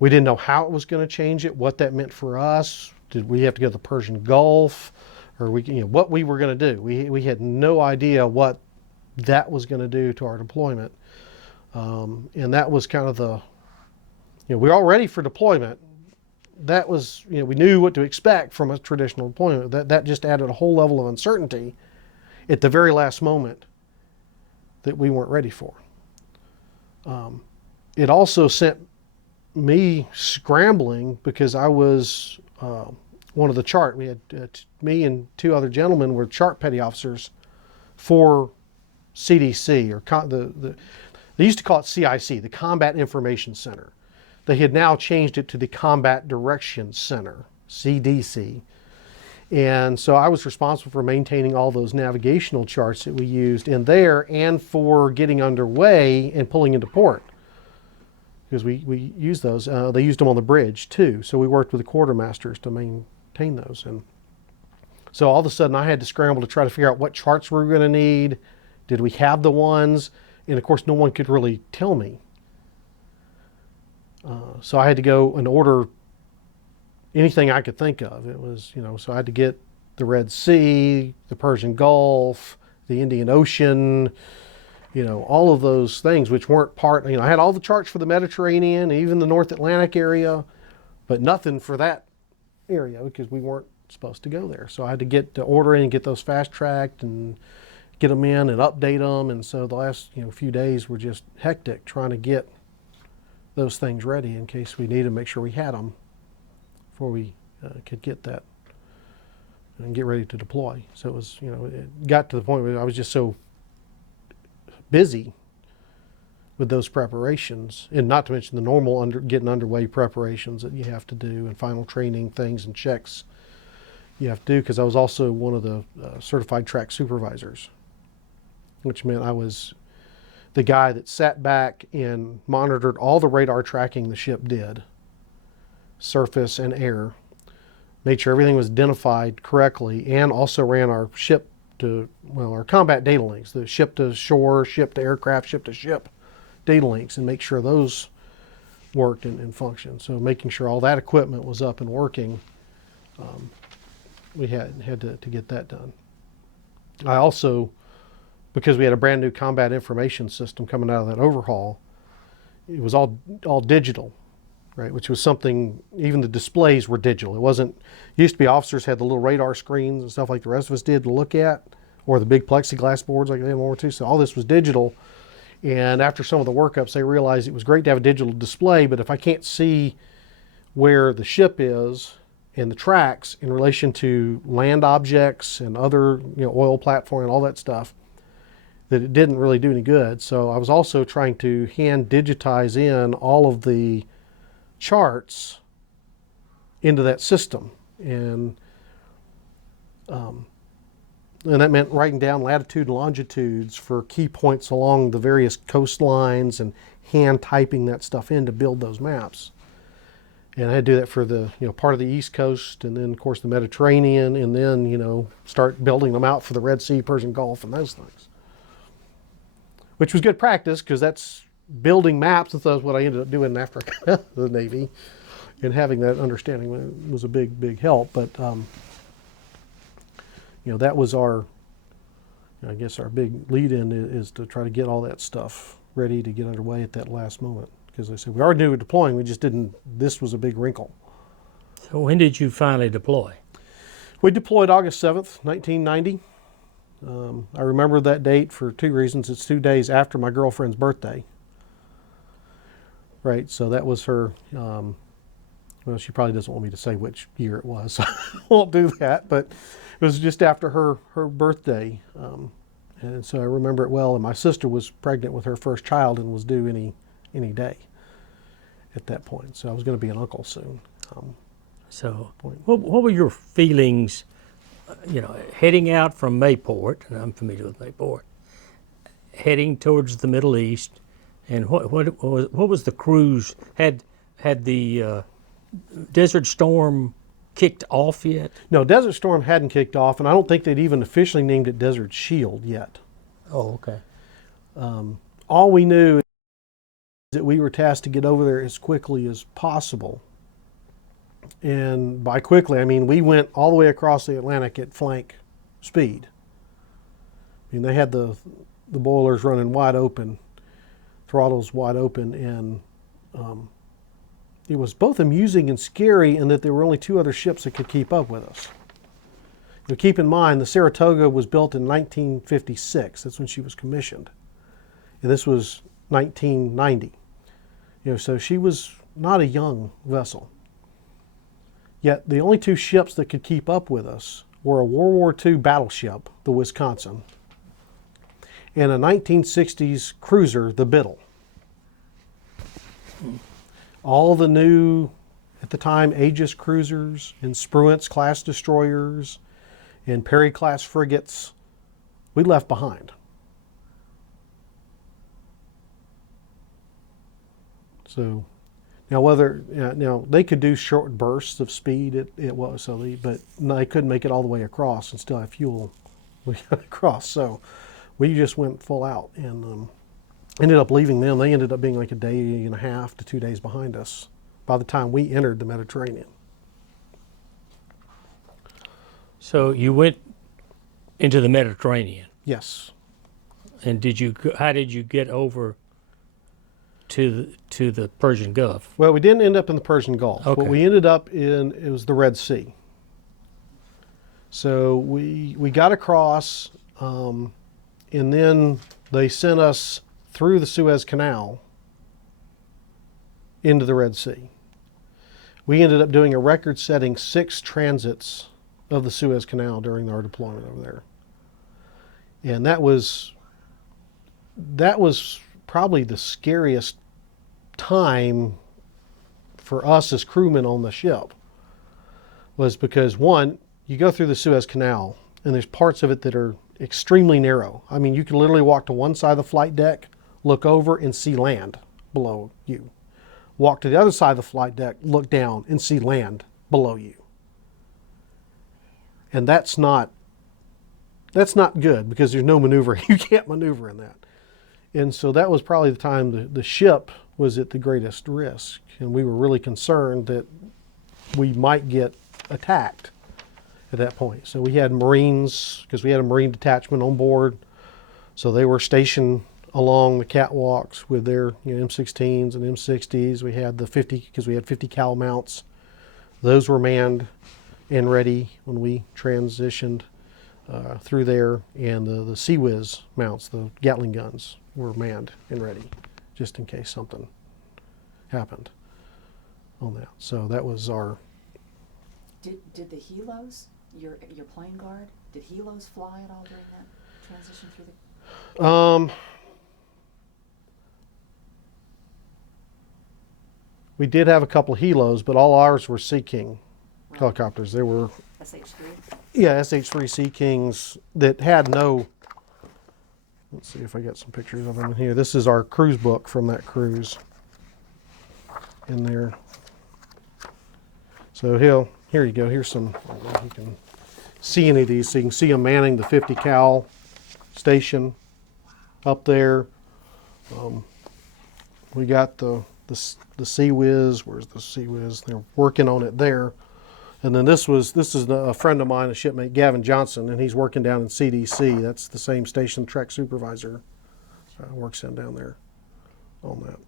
We didn't know how it was going to change it, what that meant for us. Did we have to go to the Persian Gulf, or what we were going to do? We had no idea what that was going to do to our deployment, and that was kind of the, we were all ready for deployment. That was, we knew what to expect from a traditional deployment. That just added a whole level of uncertainty at the very last moment that we weren't ready for. It also sent me scrambling because I was one of the chart. We had me and 2 other gentlemen were chart petty officers for CDC, or they used to call it CIC, the Combat Information Center. They had now changed it to the Combat Direction Center, CDC. And so I was responsible for maintaining all those navigational charts that we used in there, and for getting underway and pulling into port, because we used those. They used them on the bridge too. So we worked with the quartermasters to maintain those. And so all of a sudden I had to scramble to try to figure out what charts we were going to need. Did we have the ones? And of course no one could really tell me. So I had to go and order anything I could think of. It was, so I had to get the Red Sea, the Persian Gulf, the Indian Ocean, all of those things which weren't part, I had all the charts for the Mediterranean, even the North Atlantic area, but nothing for that area because we weren't supposed to go there. So I had to get to order in and get those fast tracked and get them in and update them. And so the last few days were just hectic trying to get those things ready in case we needed to make sure we had them before we could get that and get ready to deploy. So it was, it got to the point where I was just so busy with those preparations, and not to mention the normal getting underway preparations that you have to do, and final training things and checks you have to do, because I was also one of the certified track supervisors, which meant I was the guy that sat back and monitored all the radar tracking the ship did, surface and air, made sure everything was identified correctly, and also ran our our combat data links, the ship to shore, ship to aircraft, ship to ship data links, and make sure those worked and functioned. So making sure all that equipment was up and working, we had to get that done. I also, because we had a brand new combat information system coming out of that overhaul, it was all digital, right? Which was something, even the displays were digital. It wasn't, used to be officers had the little radar screens and stuff like the rest of us did to look at, or the big plexiglass boards like they had in World War II. So all this was digital. And after some of the workups, they realized it was great to have a digital display, but if I can't see where the ship is and the tracks in relation to land objects and other, oil platform and all that stuff, that it didn't really do any good. So I was also trying to hand digitize in all of the charts into that system, and that meant writing down latitude and longitudes for key points along the various coastlines and hand typing that stuff in to build those maps. And I had to do that for the part of the East Coast, and then of course the Mediterranean, and then start building them out for the Red Sea, Persian Gulf, and those things, which was good practice because that's building maps, and that's what I ended up doing after I got out of the Navy, and having that understanding was a big help. But that was our, I guess our big lead-in is to try to get all that stuff ready to get underway at that last moment. Because they said, we already knew we were deploying, we just didn't, this was a big wrinkle. So when did you finally deploy? We deployed August 7th, 1990. I remember that date for two reasons. It's 2 days after my girlfriend's birthday. Right, so that was her, well, she probably doesn't want me to say which year it was, so I won't do that, but it was just after her birthday. And so I remember it well, and my sister was pregnant with her first child and was due any day at that point. So I was going to be an uncle soon. So what were your feelings, heading out from Mayport, and I'm familiar with Mayport, heading towards the Middle East, and what was the cruise? Had the Desert Storm kicked off yet? No, Desert Storm hadn't kicked off, and I don't think they'd even officially named it Desert Shield yet. Oh, okay. All we knew is that we were tasked to get over there as quickly as possible. And by quickly, I mean we went all the way across the Atlantic at flank speed. I mean, they had the boilers running wide open, throttles wide open, and it was both amusing and scary in that there were only 2 other ships that could keep up with us. Now, keep in mind, the Saratoga was built in 1956. That's when she was commissioned. And this was 1990. So she was not a young vessel. Yet the only 2 ships that could keep up with us were a World War II battleship, the Wisconsin, and a 1960s cruiser, the Biddle. All the new, at the time, Aegis cruisers and Spruance class destroyers and Perry class frigates, we left behind. So now now they could do short bursts of speed, but they couldn't make it all the way across and still have fuel across. So we just went full out and ended up leaving them. They ended up being like a day and a half to 2 days behind us by the time we entered the Mediterranean. So you went into the Mediterranean. Yes. And how did you get over to the Persian Gulf? Well, we didn't end up in the Persian Gulf. Okay. What we ended up in, it was the Red Sea. So we got across, and then they sent us through the Suez Canal into the Red Sea. We ended up doing a record-setting 6 transits of the Suez Canal during our deployment over there. And that was probably the scariest time for us as crewmen on the ship, was because, one, you go through the Suez Canal and there's parts of it that are extremely narrow. I mean, you can literally walk to one side of the flight deck, look over and see land below you. Walk to the other side of the flight deck, look down and see land below you. And that's not good because there's no maneuvering. You can't maneuver in that. And so that was probably the time the ship was at the greatest risk. And we were really concerned that we might get attacked at that point. So we had Marines, because we had a Marine detachment on board. So they were stationed along the catwalks with their M16s and M60s. We had the 50, because we had 50 cal mounts. Those were manned and ready when we transitioned through there. And the Suez mounts, the Gatling guns, were manned and ready just in case something happened on that. So that was our... Did the helos, your plane guard, did helos fly at all during that transition through the... We did have a couple of helos, but all ours were Sea King helicopters. They were... SH-3? Yeah, SH-3 Sea Kings that had no... Let's see if I got some pictures of them in here. This is our cruise book from that cruise in there. So here you go. Here's some, I don't know if you can see any of these. So you can see them manning the 50 cal station up there. We got the Sea Whiz. Where's the Sea Whiz? They're working on it there. And then this is a friend of mine, a shipmate, Gavin Johnson, and he's working down in CDC. That's the same station Trek Supervisor works in down there on that.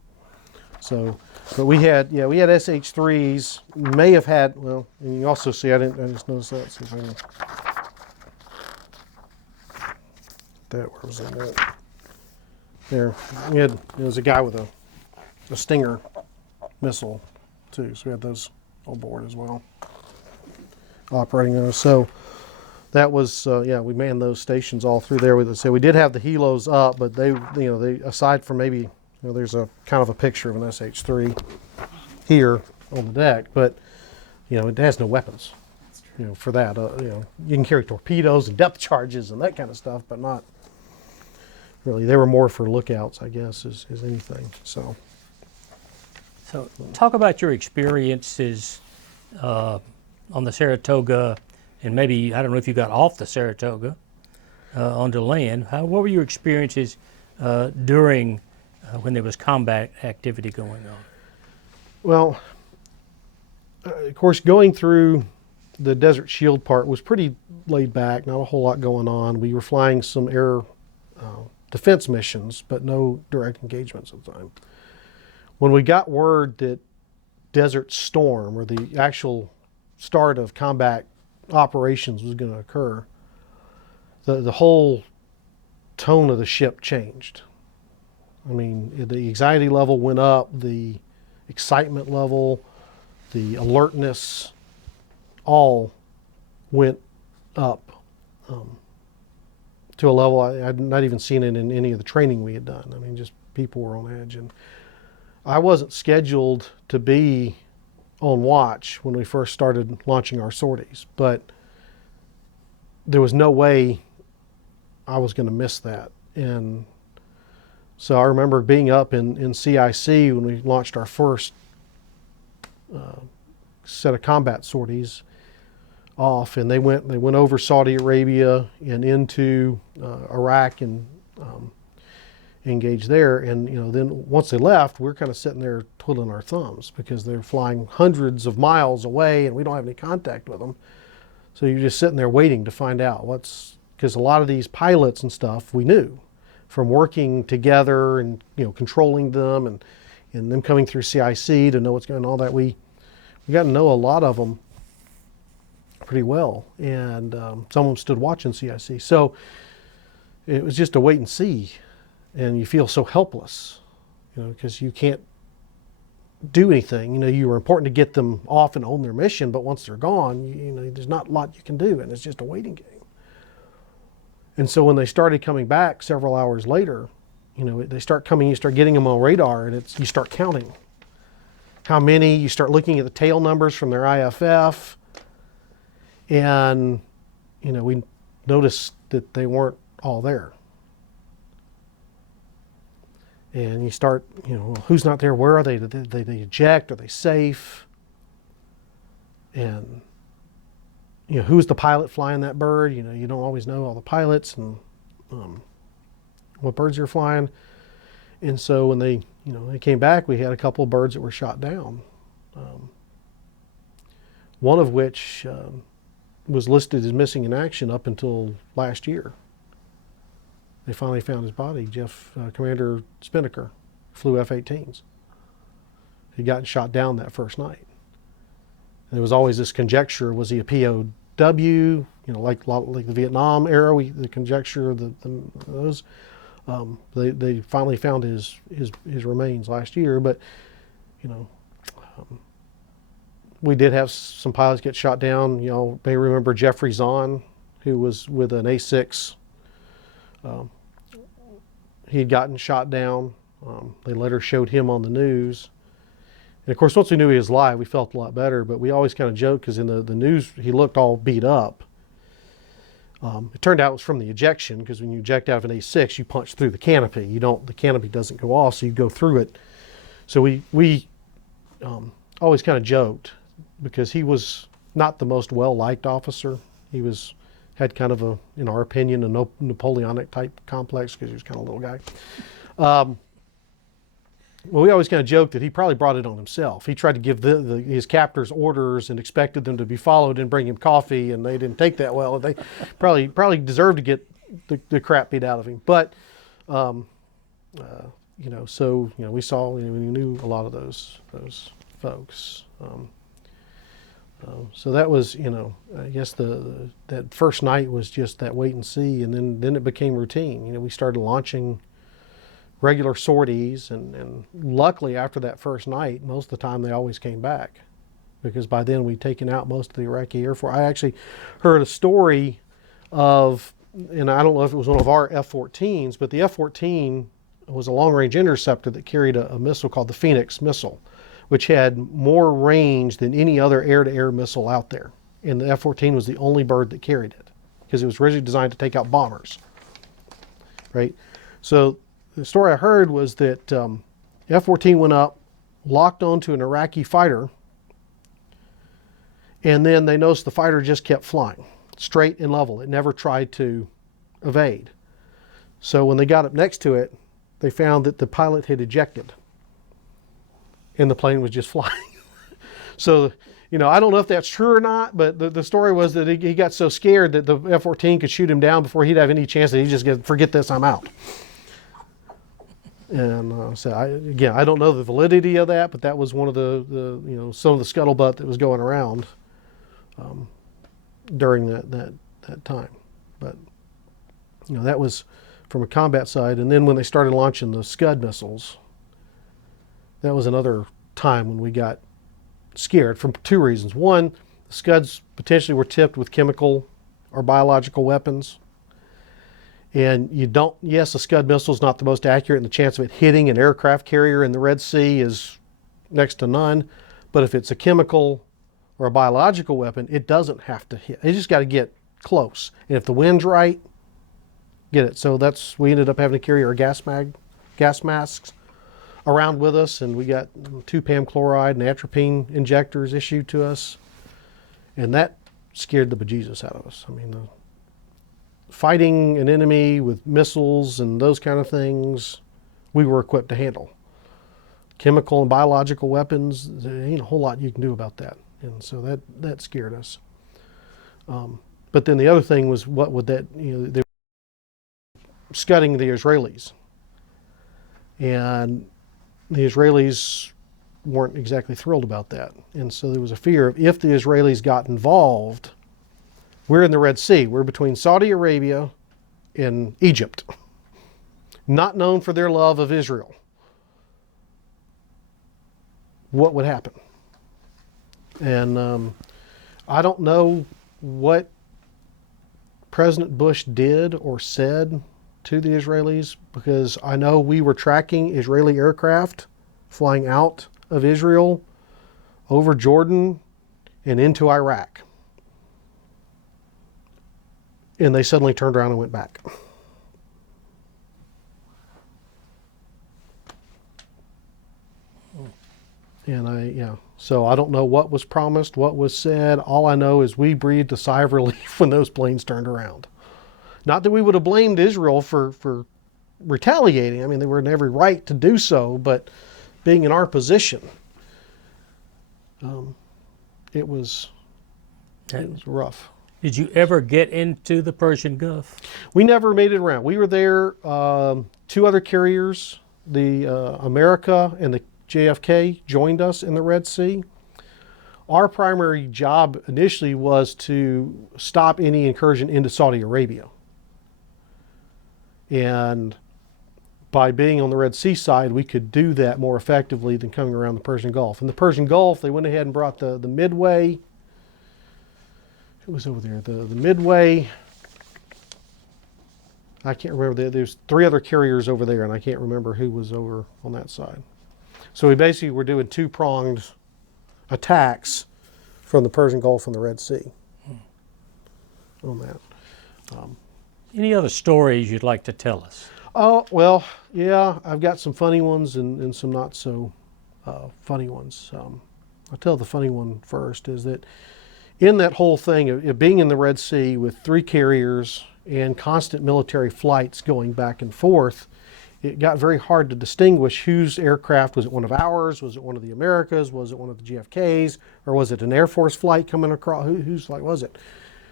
So, but we had SH3s. May have had, well, and you also see, I just noticed that. See if I can, where was that? There, there was a guy with a Stinger missile too. So we had those on board as well, operating those. So that was, we manned those stations all through there. With so we did have the helos up, but they aside from maybe, there's a kind of a picture of an SH3 here on the deck, but it has no weapons. That's true. For that, you can carry torpedoes and depth charges and that kind of stuff, but not really. They were more for lookouts, I guess, as anything. So talk about your experiences on the Saratoga, and maybe, I don't know if you got off the Saratoga onto land. What were your experiences during when there was combat activity going on? Well, of course, going through the Desert Shield part was pretty laid back, not a whole lot going on. We were flying some air defense missions, but no direct engagements at the time. When we got word that Desert Storm, or the actual start of combat operations, was going to occur, the whole tone of the ship changed. I mean, the anxiety level went up, the excitement level, the alertness, all went up to a level I had not even seen it in any of the training we had done. I mean, just people were on edge. And I wasn't scheduled to be on watch when we first started launching our sorties, but there was no way I was going to miss that. And so I remember being up in CIC when we launched our first set of combat sorties off, and they went over Saudi Arabia and into Iraq and engaged there. And then once they left, we're kind of sitting there twiddling our thumbs because they're flying hundreds of miles away and we don't have any contact with them. So you're just sitting there waiting to find out because a lot of these pilots and stuff we knew from working together and controlling them and them coming through CIC to know what's going on, all that. We got to know a lot of them pretty well, and some of them stood watching CIC. So it was just a wait and see, and you feel so helpless, because you can't do anything. You were important to get them off and on their mission, but once they're gone, there's not a lot you can do, and it's just a waiting game. And so when they started coming back several hours later, they start coming, you start getting them on radar, and you start counting how many, you start looking at the tail numbers from their IFF, and, we noticed that they weren't all there. And you start, who's not there? Where are they? Did they eject? Are they safe? And, who's the pilot flying that bird? You don't always know all the pilots and what birds you're flying. And so when they came back, we had a couple of birds that were shot down. One of which was listed as missing in action up until last year. They finally found his body. Commander Spinnaker flew F-18s. He'd gotten shot down that first night. And there was always this conjecture: was he a POW? Like the Vietnam era, the conjecture of those. They finally found his remains last year, but we did have some pilots get shot down. You may remember Jeffrey Zahn, who was with an A6. He'd gotten shot down. They later showed him on the news. And of course, once we knew he was alive, we felt a lot better, but we always kind of joked because in the news, he looked all beat up. It turned out it was from the ejection, because when you eject out of an A6, you punch through the canopy. The canopy doesn't go off, so you go through it. So we always kind of joked, because he was not the most well-liked officer. He had kind of in our opinion, a Napoleonic type complex, because he was kind of a little guy. Well, we always kind of joked that he probably brought it on himself. He tried to give his captors orders and expected them to be followed and bring him coffee, and they didn't take that well. They probably deserved to get the crap beat out of him. But so we saw, we knew a lot of those folks. So that was, I guess that first night was just that wait and see, and then it became routine. We started launching regular sorties, and luckily after that first night, most of the time they always came back, because by then we'd taken out most of the Iraqi Air Force. I actually heard a story of, and I don't know if it was one of our F-14s, but the F-14 was a long-range interceptor that carried a missile called the Phoenix missile, which had more range than any other air-to-air missile out there. And the F-14 was the only bird that carried it, because it was originally designed to take out bombers, right? So the story I heard was that F-14 went up, locked onto an Iraqi fighter, and then they noticed the fighter just kept flying, straight and level. It never tried to evade. So when they got up next to it, they found that the pilot had ejected, and the plane was just flying. So, I don't know if that's true or not, but the story was that he got so scared that the F-14 could shoot him down before he'd have any chance, that he just get, forget this, I'm out. And so I don't know the validity of that, but that was one of the some of the scuttlebutt that was going around during that time. But that was from a combat side. And then when they started launching the Scud missiles, that was another time when we got scared for two reasons. One, the Scuds potentially were tipped with chemical or biological weapons. And yes, a Scud missile is not the most accurate, and the chance of it hitting an aircraft carrier in the Red Sea is next to none. But if it's a chemical or a biological weapon, it doesn't have to hit. It just got to get close. And if the wind's right, get it. So we ended up having to carry our gas masks around with us, and we got 2 PAM chloride and atropine injectors issued to us. And that scared the bejesus out of us. I mean, fighting an enemy with missiles and those kind of things, we were equipped to handle. Chemical and biological weapons, there ain't a whole lot you can do about that. And so that scared us. But then the other thing was, what would that, they were scudding the Israelis. And the Israelis weren't exactly thrilled about that. And so there was a fear of, if the Israelis got involved, we're in the Red Sea. We're between Saudi Arabia and Egypt, not known for their love of Israel. What would happen? And I don't know what President Bush did or said to the Israelis, because I know we were tracking Israeli aircraft flying out of Israel over Jordan and into Iraq. And they suddenly turned around and went back. And so I don't know what was promised, what was said. All I know is we breathed a sigh of relief when those planes turned around. Not that we would have blamed Israel for retaliating. I mean, they were in every right to do so, but being in our position, it was rough. Did you ever get into the Persian Gulf? We never made it around. We were there, 2 other carriers, the America and the JFK joined us in the Red Sea. Our primary job initially was to stop any incursion into Saudi Arabia. And by being on the Red Sea side, we could do that more effectively than coming around the Persian Gulf. In the Persian Gulf, they went ahead and brought the Midway. Who was over there? The Midway. I can't remember. There's 3 other carriers over there, and I can't remember who was over on that side. So we basically were doing 2-pronged attacks from the Persian Gulf and the Red Sea on that. Any other stories you'd like to tell us? Oh, well, yeah, I've got some funny ones and some not so funny ones. I'll tell the funny one first, is that in that whole thing of being in the Red Sea with 3 carriers and constant military flights going back and forth, it got very hard to distinguish whose aircraft. Was it one of ours? Was it one of the Americas? Was it one of the GFK's? Or was it an Air Force flight coming across? Whose flight was it?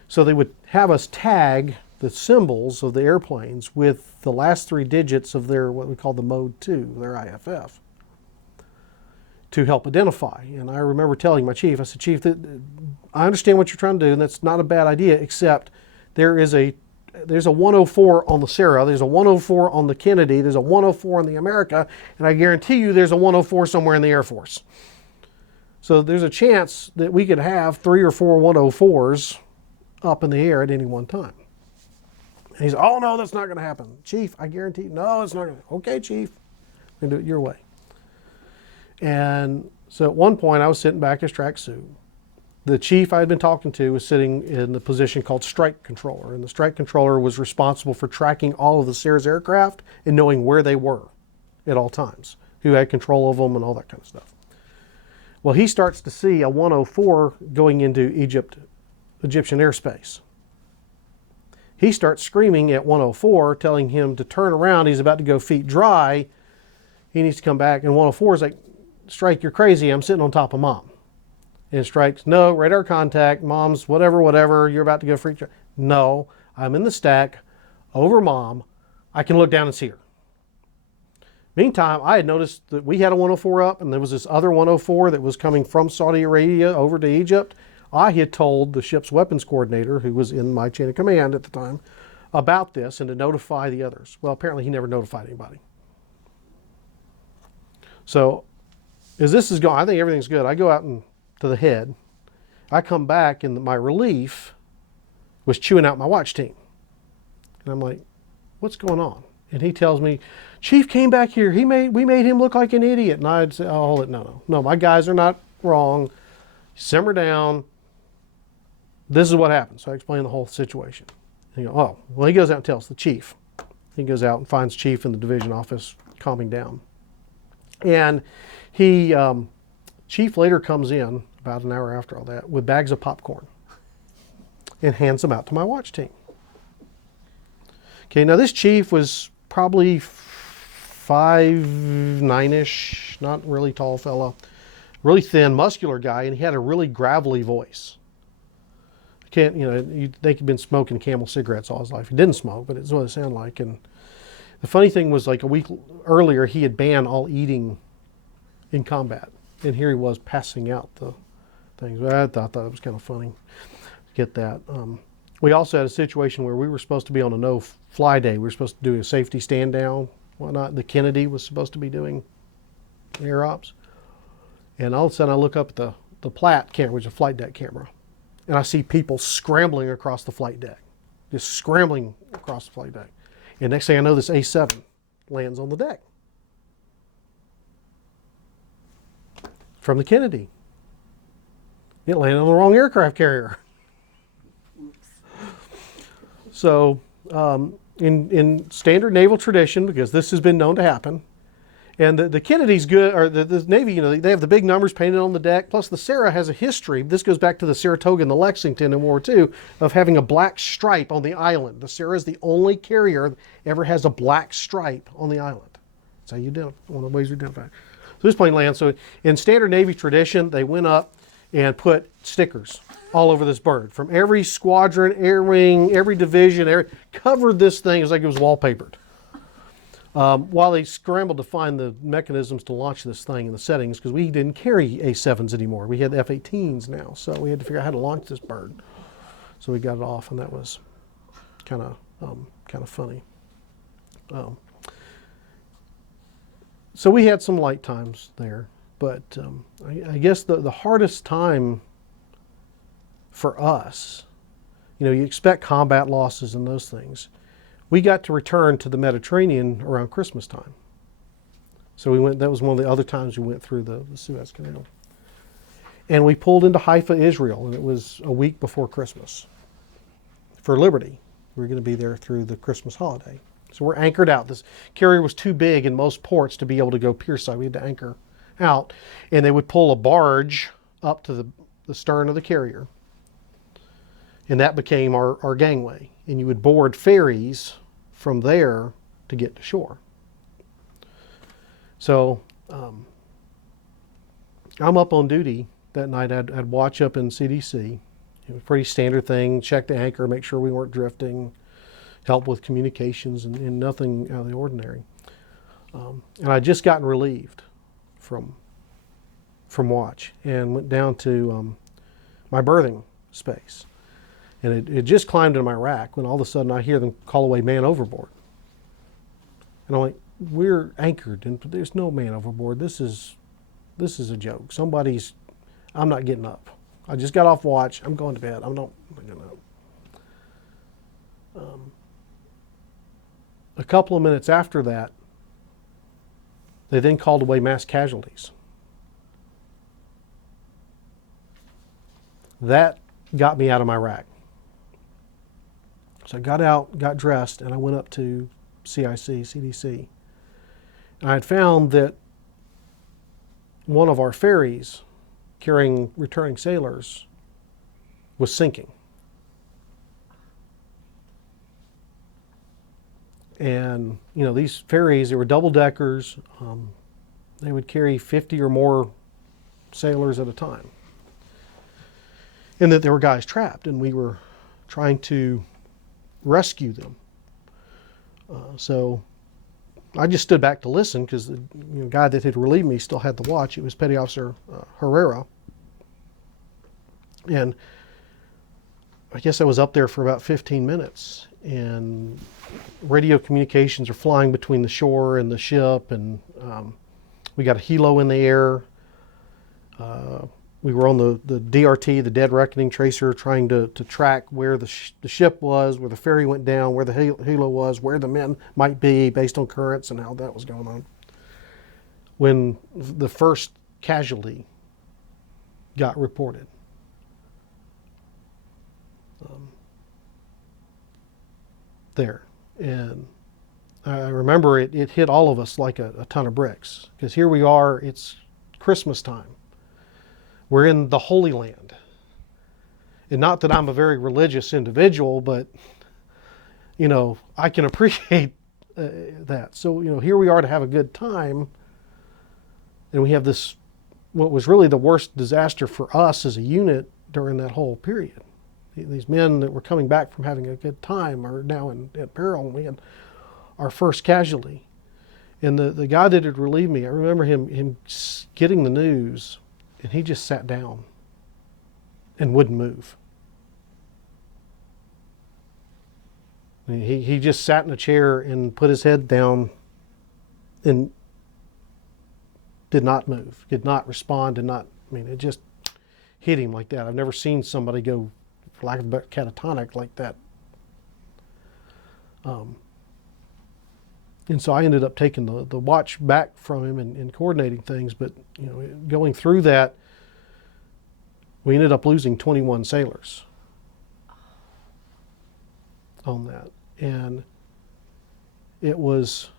So they would have us tag the symbols of the airplanes with the last 3 digits of their, what we call the Mode 2, their IFF, to help identify. And I remember telling my chief, I said, Chief, I understand what you're trying to do, and that's not a bad idea, except there's a 104 on the Sarah, there's a 104 on the Kennedy, there's a 104 on the America, and I guarantee you there's a 104 somewhere in the Air Force. So there's a chance that we could have 3 or 4 104s up in the air at any one time. And he's, oh no, that's not going to happen. Chief, I guarantee you, no, it's not going to. Okay, Chief, I'm going to do it your way. And so at one point I was sitting back as track suit. The chief I had been talking to was sitting in the position called strike controller, and the strike controller was responsible for tracking all of the Sarah's aircraft and knowing where they were at all times, who had control of them and all that kind of stuff. Well, he starts to see a 104 going into Egyptian airspace. He starts screaming at 104, telling him to turn around. He's about to go feet dry. He needs to come back. And 104 is like, Strike, you're crazy. I'm sitting on top of Mom. And Strike's, no, radar contact. Mom's whatever. You're about to go feet dry. No, I'm in the stack over Mom. I can look down and see her. Meantime, I had noticed that we had a 104 up, and there was this other 104 that was coming from Saudi Arabia over to Egypt. I had told the ship's weapons coordinator, who was in my chain of command at the time, about this and to notify the others. Well, apparently he never notified anybody. So as this is going, I think everything's good. I go out to the head. I come back, and my relief was chewing out my watch team. And I'm like, what's going on? And he tells me, Chief came back here. We made him look like an idiot. And I'd say, oh, no, my guys are not wrong. Simmer down. This is what happened. So I explained the whole situation. And he goes, oh, well, he goes out and tells the chief. He goes out and finds Chief in the division office calming down. And Chief later comes in about an hour after all that with bags of popcorn and hands them out to my watch team. Okay, now this chief was probably 5'9"-ish, not really tall fella, really thin, muscular guy, and he had a really gravelly voice. You'd think he'd been smoking Camel cigarettes all his life. He didn't smoke, but it's what it sounded like. And the funny thing was, like a week earlier, he had banned all eating in combat. And here he was passing out the things. I thought that was kind of funny. Get that. We also had a situation where we were supposed to be on a no-fly day. We were supposed to do a safety stand-down, whatnot. The Kennedy was supposed to be doing air ops. And all of a sudden, I look up at the Platt camera, which is a flight deck camera, and I see people scrambling across the flight deck, just scrambling across the flight deck. And next thing I know, this A7 lands on the deck from the Kennedy. It landed on the wrong aircraft carrier. So in standard naval tradition, because this has been known to happen, and the Kennedy's good, or the Navy, they have the big numbers painted on the deck, plus the Sarah has a history. This goes back to the Saratoga and the Lexington in World War II of having a black stripe on the island. The Sarah is the only carrier that ever has a black stripe on the island. That's how you do it, one of the ways we identify it. So this plane lands. So in standard Navy tradition, they went up and put stickers all over this bird. From every squadron, air wing, every division, covered this thing. It was like it was wallpapered. While they scrambled to find the mechanisms to launch this thing in the settings, because we didn't carry A7s anymore. We had F-18s now, so we had to figure out how to launch this bird. So we got it off, and that was kind of funny. So we had some light times there, but I guess the hardest time for us, you expect combat losses and those things. We got to return to the Mediterranean around Christmas time. So we went, that was one of the other times we went through the Suez Canal. And we pulled into Haifa, Israel, and it was a week before Christmas for Liberty. We were going to be there through the Christmas holiday. So we're anchored out. This carrier was too big in most ports to be able to go pierside. We had to anchor out, and they would pull a barge up to the stern of the carrier. And that became our gangway. And you would board ferries from there to get to shore. So I'm up on duty that night. I'd watch up in CDC. It was a pretty standard thing. Check the anchor, make sure we weren't drifting, help with communications, and nothing out of the ordinary. And I'd just gotten relieved from watch and went down to my berthing space. And it just climbed into my rack when all of a sudden I hear them call away man overboard. And I'm like, we're anchored and there's no man overboard. This is a joke. I'm not getting up. I just got off watch. I'm going to bed. I'm not getting up. A couple of minutes after that, they then called away mass casualties. That got me out of my rack. So I got out, got dressed, and I went up to CDC. And I had found that one of our ferries carrying returning sailors was sinking. And, these ferries, they were double deckers. They would carry 50 or more sailors at a time. And that there were guys trapped, and we were trying to rescue them. So I just stood back to listen because the guy that had relieved me still had the watch. It was Petty Officer Herrera. And I guess I was up there for about 15 minutes. And radio communications are flying between the shore and the ship. And we got a helo in the air. We were on the DRT, the Dead Reckoning Tracer, trying to track where the ship was, where the ferry went down, where the helo was, where the men might be based on currents and how that was going on. When the first casualty got reported. There. And I remember it hit all of us like a ton of bricks. Because here we are, it's Christmas time. We're in the Holy Land. And not that I'm a very religious individual, but, I can appreciate that. So, here we are to have a good time. And we have this, what was really the worst disaster for us as a unit during that whole period. These men that were coming back from having a good time are now at peril. And we had our first casualty. And the guy that had relieved me, I remember him getting the news. And he just sat down and wouldn't move. He just sat in a chair and put his head down and did not move, did not respond, it just hit him like that. I've never seen somebody go, for lack of a better, catatonic like that. And so I ended up taking the watch back from him and coordinating things. But, going through that, we ended up losing 21 sailors on that. And it was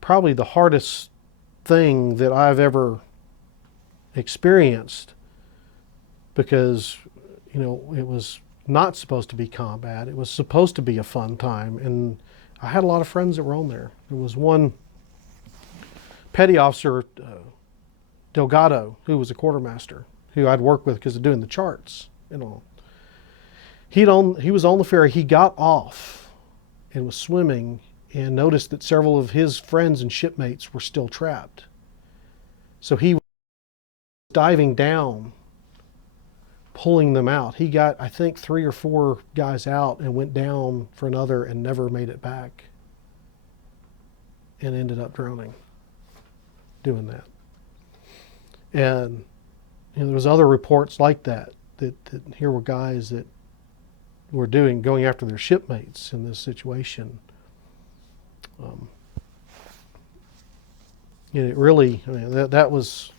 probably the hardest thing that I've ever experienced because, it was not supposed to be combat. It was supposed to be a fun time. And I had a lot of friends that were on there. There was one Petty Officer, Delgado, who was a quartermaster, who I'd worked with because of doing the charts and all. He was on the ferry. He got off and was swimming and noticed that several of his friends and shipmates were still trapped. So he was diving down, pulling them out. He got, I think, 3 or 4 guys out and went down for another and never made it back and ended up drowning doing that. And there was other reports like that here were guys that were going after their shipmates in this situation. And it really, that was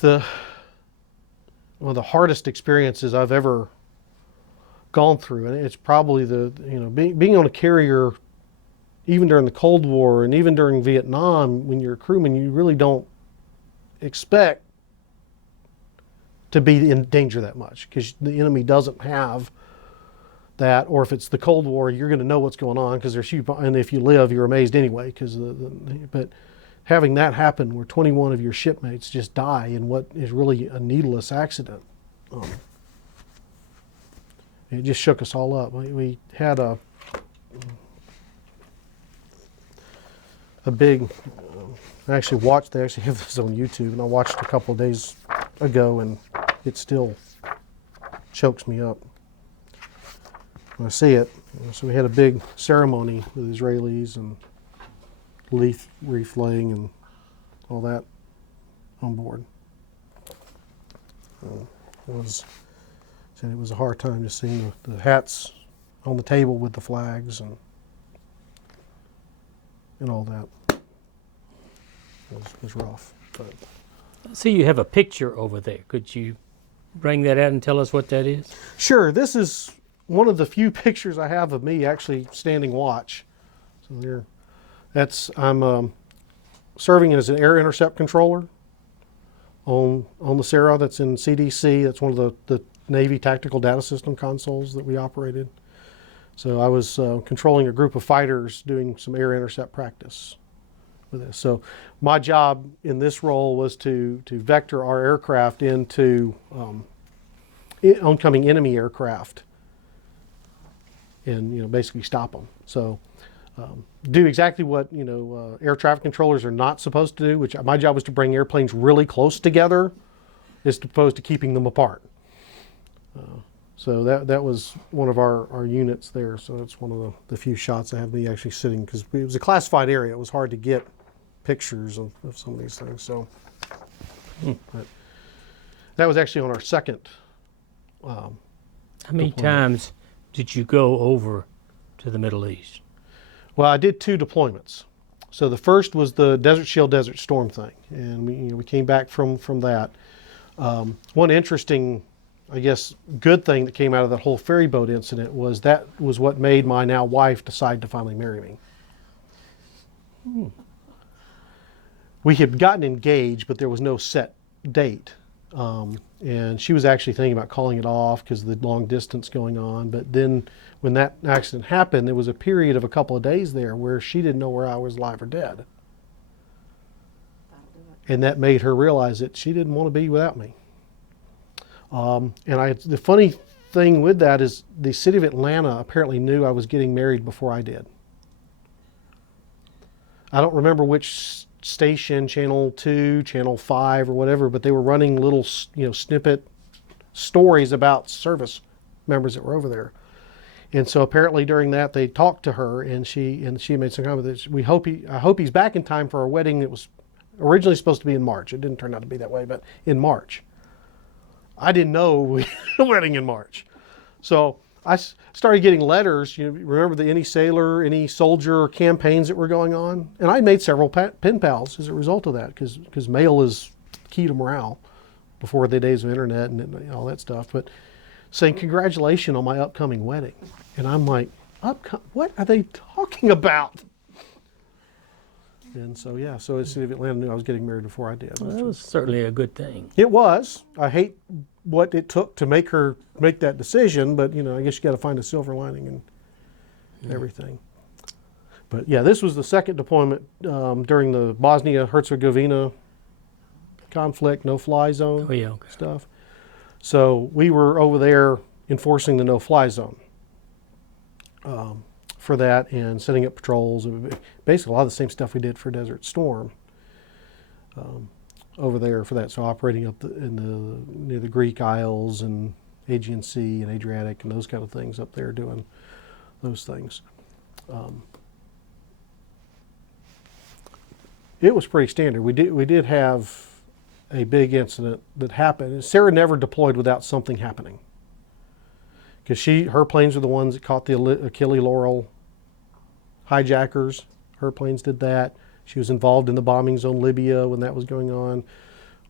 one of the hardest experiences I've ever gone through. And it's probably being on a carrier, even during the Cold War and even during Vietnam, when you're a crewman, you really don't expect to be in danger that much because the enemy doesn't have that, or if it's the Cold War, you're going to know what's going on because there's huge, and if you live, you're amazed anyway. But having that happen where 21 of your shipmates just die in what is really a needless accident, it just shook us all up. We had a big, I actually watched, they actually have this on YouTube, and I watched a couple of days ago, and it still chokes me up when I see it. So we had a big ceremony with Israelis and leaf wreath-laying and all that on board. It was a hard time just seeing the hats on the table with the flags and all that. It was rough. But See, you have a picture over there. Could you bring that out and tell us what that is? sure, this is one of the few pictures I have of me actually standing watch. So I'm serving as an air intercept controller on the Sarah that's in CDC. That's one of the Navy Tactical Data System consoles that we operated. So I was controlling a group of fighters doing some air intercept practice with this. So my job in this role was to vector our aircraft into oncoming enemy aircraft and basically stop them. So do exactly what air traffic controllers are not supposed to do, which my job was to bring airplanes really close together as opposed to keeping them apart. So that was one of our units there. So it's one of the few shots I have me actually sitting, because it was a classified area. It was hard to get pictures of some of these things. So but that was actually on our second. How many deployment. times did you go over to the Middle East? Well, I did 2 deployments. So the first was the Desert Shield, Desert Storm thing, and we came back from that. One interesting, I guess, good thing that came out of that whole ferry boat incident was that was what made my now wife decide to finally marry me. We had gotten engaged, but there was no set date. And she was actually thinking about calling it off because of the long distance going on. But then when that accident happened, there was a period of a couple of days there where she didn't know where I was, alive or dead. That'll do it. And that made her realize that she didn't want to be without me. The funny thing with that is the city of Atlanta apparently knew I was getting married before I did. I don't remember which station, channel 2, channel 5 or whatever, but they were running little snippet stories about service members that were over there. And so apparently during that they talked to her, and she made some comment that I hope he's back in time for our wedding that was originally supposed to be in March. It didn't turn out to be that way, but in March. I didn't know we had a wedding in March. So I started getting letters. Remember the Any Sailor, Any Soldier campaigns that were going on? And I made several pen pals as a result of that, because mail is key to morale before the days of internet and all that stuff. But saying congratulations on my upcoming wedding. And I'm like, what are they talking about? And so, so the city of Atlanta knew I was getting married before I did. Well, that was certainly a good thing. It was. I hate what it took to make her make that decision, but I guess you got to find a silver lining in everything. But yeah, this was the second deployment during the Bosnia-Herzegovina conflict, no-fly zone Oh, yeah, okay. stuff. So we were over there enforcing the no-fly zone for that, and setting up patrols. Basically, a lot of the same stuff we did for Desert Storm over there for that. So operating up near the Greek Isles and Aegean Sea and Adriatic and those kind of things up there, doing those things. It was pretty standard. We did have a big incident that happened. Sarah never deployed without something happening, because her planes were the ones that caught the Achille Laurel hijackers. Her planes did that. She was involved in the bombings on Libya when that was going on.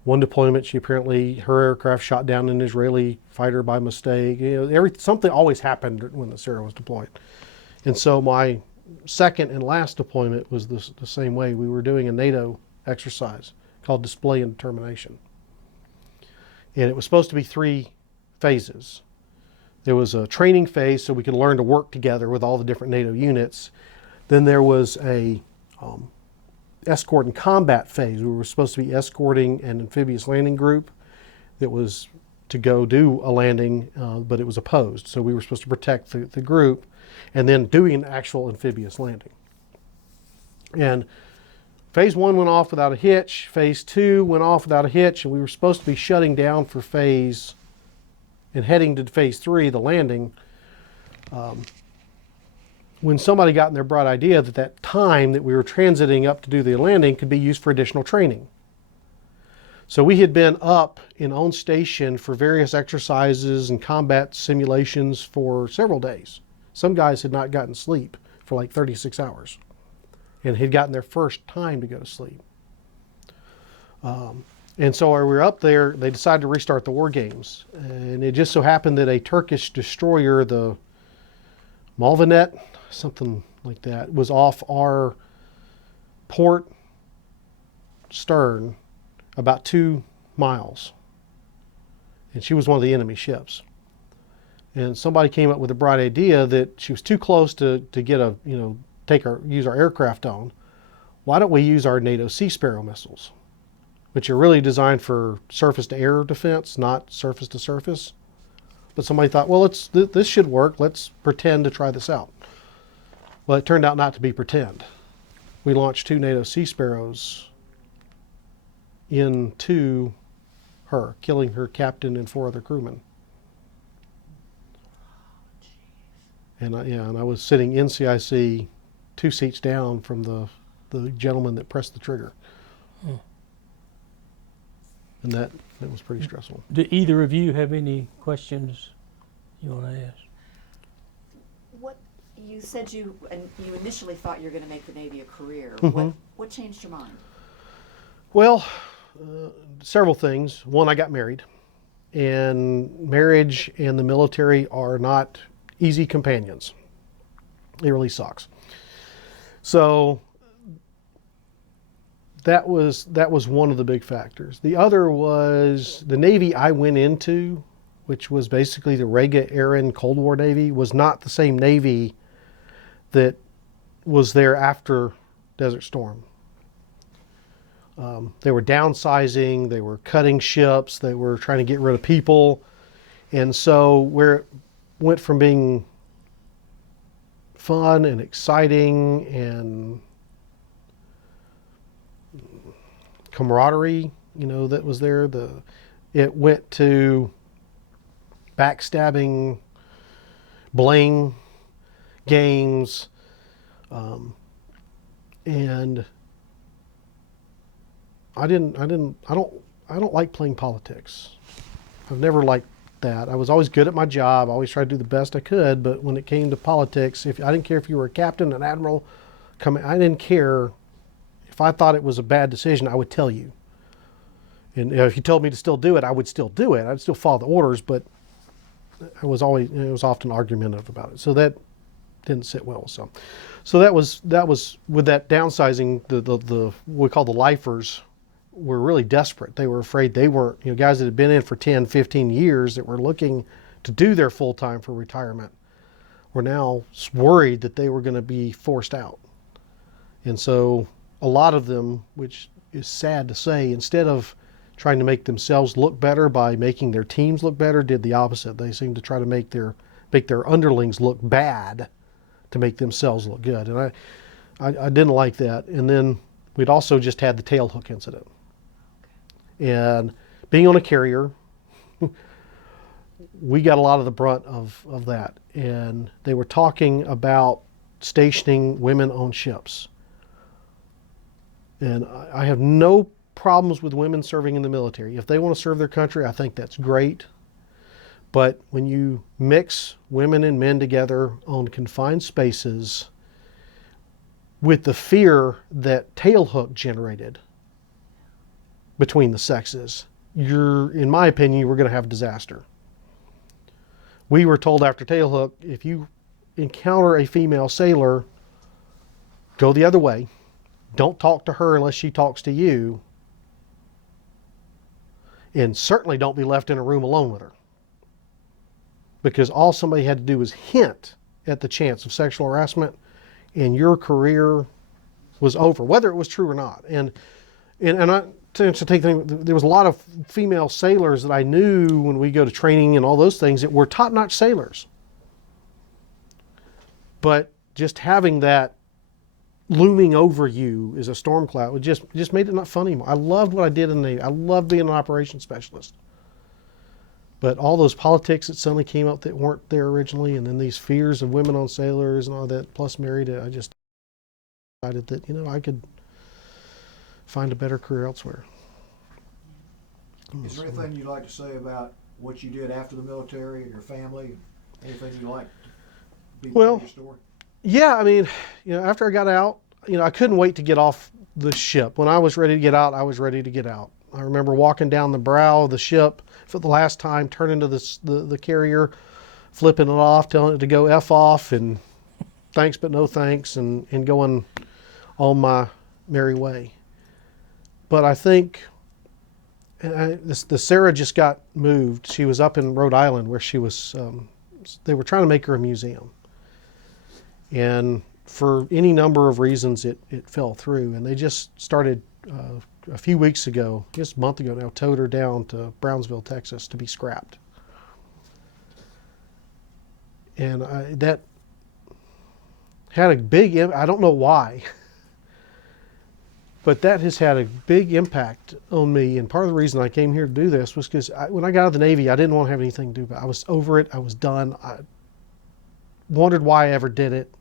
One deployment, her aircraft shot down an Israeli fighter by mistake. Something always happened when the Sarah was deployed. And so my second and last deployment was the same way. We were doing a NATO exercise called Display and Determination. And it was supposed to be 3 phases. There was a training phase so we could learn to work together with all the different NATO units. Then there was a escort and combat phase. We were supposed to be escorting an amphibious landing group that was to go do a landing, but it was opposed. So we were supposed to protect the group and then doing an actual amphibious landing. And phase 1 went off without a hitch. Phase 2 went off without a hitch, and we were supposed to be shutting down for phase and heading to phase 3, the landing, when somebody got in their bright idea that that time that we were transiting up to do the landing could be used for additional training. So we had been up and on station for various exercises and combat simulations for several days. Some guys had not gotten sleep for like 36 hours and had gotten their first time to go to sleep. And so while we were up there, they decided to restart the war games. And it just so happened that a Turkish destroyer, the Malvinet, something like that, was off our port stern about 2 miles. And she was one of the enemy ships. And somebody came up with a bright idea that she was too close to get a, use our aircraft on. Why don't we use our NATO Sea Sparrow missiles, which are really designed for surface-to-air defense, not surface-to-surface. But somebody thought, well, this should work. Let's pretend to try this out. Well, it turned out not to be pretend. We launched 2 NATO Sea Sparrows into her, killing her captain and 4 other crewmen. And I was sitting in CIC 2 seats down from the gentleman that pressed the trigger. And that was pretty stressful. Do either of you have any questions you want to ask? What you said you initially thought you were going to make the Navy a career. Mm-hmm. What changed your mind? Well, several things. One, I got married, and marriage and the military are not easy companions. It really sucks. So that was one of the big factors. The other was the Navy I went into, which was basically the Reagan-era Cold War Navy, was not the same Navy that was there after Desert Storm. They were downsizing, they were cutting ships, they were trying to get rid of people. And so where it went from being fun and exciting and camaraderie, that was there, it went to backstabbing, bling, games, and I don't like playing politics. I've never liked that. I was always good at my job. I always tried to do the best I could, but when it came to politics, I didn't care if you were a captain, an admiral, I didn't care. If I thought it was a bad decision, I would tell you. And if you told me to still do it, I would still do it. I'd still follow the orders, but it was often argumentative about it. So that didn't sit well. So that was with that downsizing, the what we call the lifers were really desperate. They were afraid they weren't, guys that had been in for 10, 15 years that were looking to do their full time for retirement were now worried that they were going to be forced out. And so a lot of them, which is sad to say, instead of trying to make themselves look better by making their teams look better, did the opposite. They seemed to try to make their underlings look bad to make themselves look good. And I didn't like that. And then we'd also just had the tailhook incident. And being on a carrier, we got a lot of the brunt of that. And they were talking about stationing women on ships. And I have no problems with women serving in the military. If they want to serve their country, I think that's great. But when you mix women and men together on confined spaces with the fear that tailhook generated between the sexes, in my opinion, you were going to have a disaster. We were told after tailhook, if you encounter a female sailor, go the other way. Don't talk to her unless she talks to you. And certainly don't be left in a room alone with her. because all somebody had to do was hint at the chance of sexual harassment, and your career was over, whether it was true or not. And I, to take there was a lot of female sailors that I knew when we go to training and all those things that were top-notch sailors. But just having that looming over you as a storm cloud it just made it not fun anymore. I loved what I did in the Navy. I loved being an operations specialist. But all those politics that suddenly came up that weren't there originally, and then these fears of women on sailors and all that, plus married, I just decided that, I could find a better career elsewhere. Is there anything you'd like to say about what you did after the military and your family? Anything you'd like to be part of your story? Yeah, I mean, after I got out, I couldn't wait to get off the ship. When I was ready to get out, I was ready to get out. I remember walking down the brow of the ship for the last time, turning to the carrier, flipping it off, telling it to go F off, and thanks but no thanks, and going on my merry way. But I think the Sarah just got moved. She was up in Rhode Island where she was, they were trying to make her a museum. And for any number of reasons, it fell through. And they just started a few weeks ago, just a month ago now, towed her down to Brownsville, Texas to be scrapped. And that had a big, I don't know why, but that has had a big impact on me. And part of the reason I came here to do this was because when I got out of the Navy, I didn't want to have anything to do about it. I was over it. I was done. I wondered why I ever did it.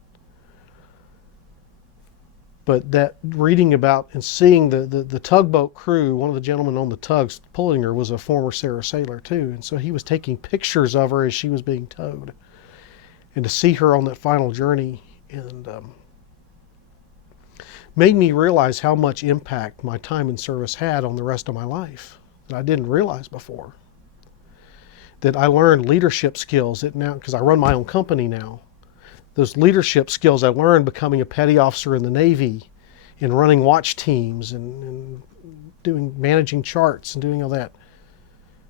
But that reading about and seeing the tugboat crew, one of the gentlemen on the tugs pulling her was a former Sarah sailor too. And so he was taking pictures of her as she was being towed. And to see her on that final journey and made me realize how much impact my time in service had on the rest of my life that I didn't realize before. That I learned leadership skills that now, because I run my own company now, those leadership skills I learned becoming a petty officer in the Navy and running watch teams and managing charts and doing all that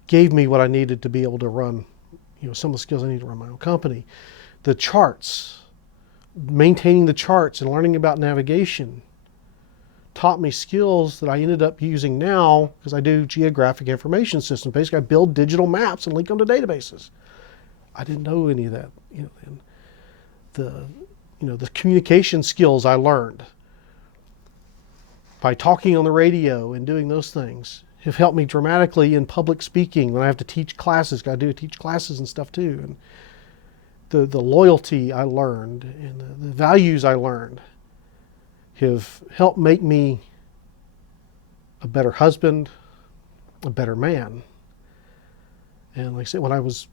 gave me what I needed to be able to run, some of the skills I need to run my own company. The charts, maintaining the charts and learning about navigation taught me skills that I ended up using now because I do geographic information systems. Basically, I build digital maps and link them to databases. I didn't know any of that, and the communication skills I learned by talking on the radio and doing those things have helped me dramatically in public speaking when I have to teach classes. I do teach classes and stuff too. And the loyalty I learned and the values I learned have helped make me a better husband, a better man. And like I said,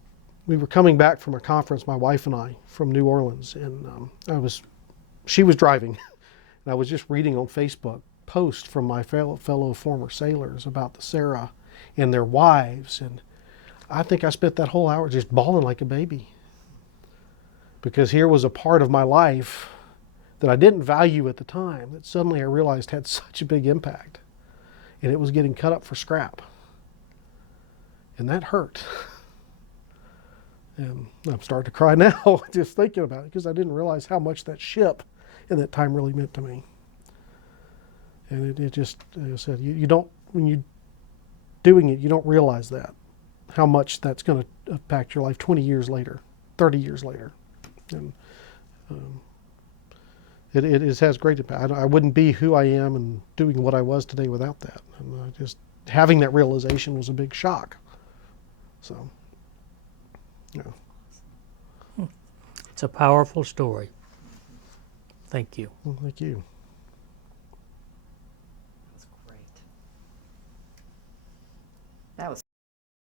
we were coming back from a conference, my wife and I, from New Orleans, and she was driving, and I was just reading on Facebook posts from my fellow former sailors about the Sarah and their wives, and I think I spent that whole hour just bawling like a baby, because here was a part of my life that I didn't value at the time that suddenly I realized had such a big impact, and it was getting cut up for scrap, and that hurt. And I'm starting to cry now just thinking about it because I didn't realize how much that ship and that time really meant to me. And it just, as I said, you don't, when you're doing it, you don't realize that, how much that's going to impact your life 20 years later, 30 years later. And it has great impact. I wouldn't be who I am and doing what I was today without that. And just having that realization was a big shock. So. Yeah. It's a powerful story. Thank you. Well, thank you.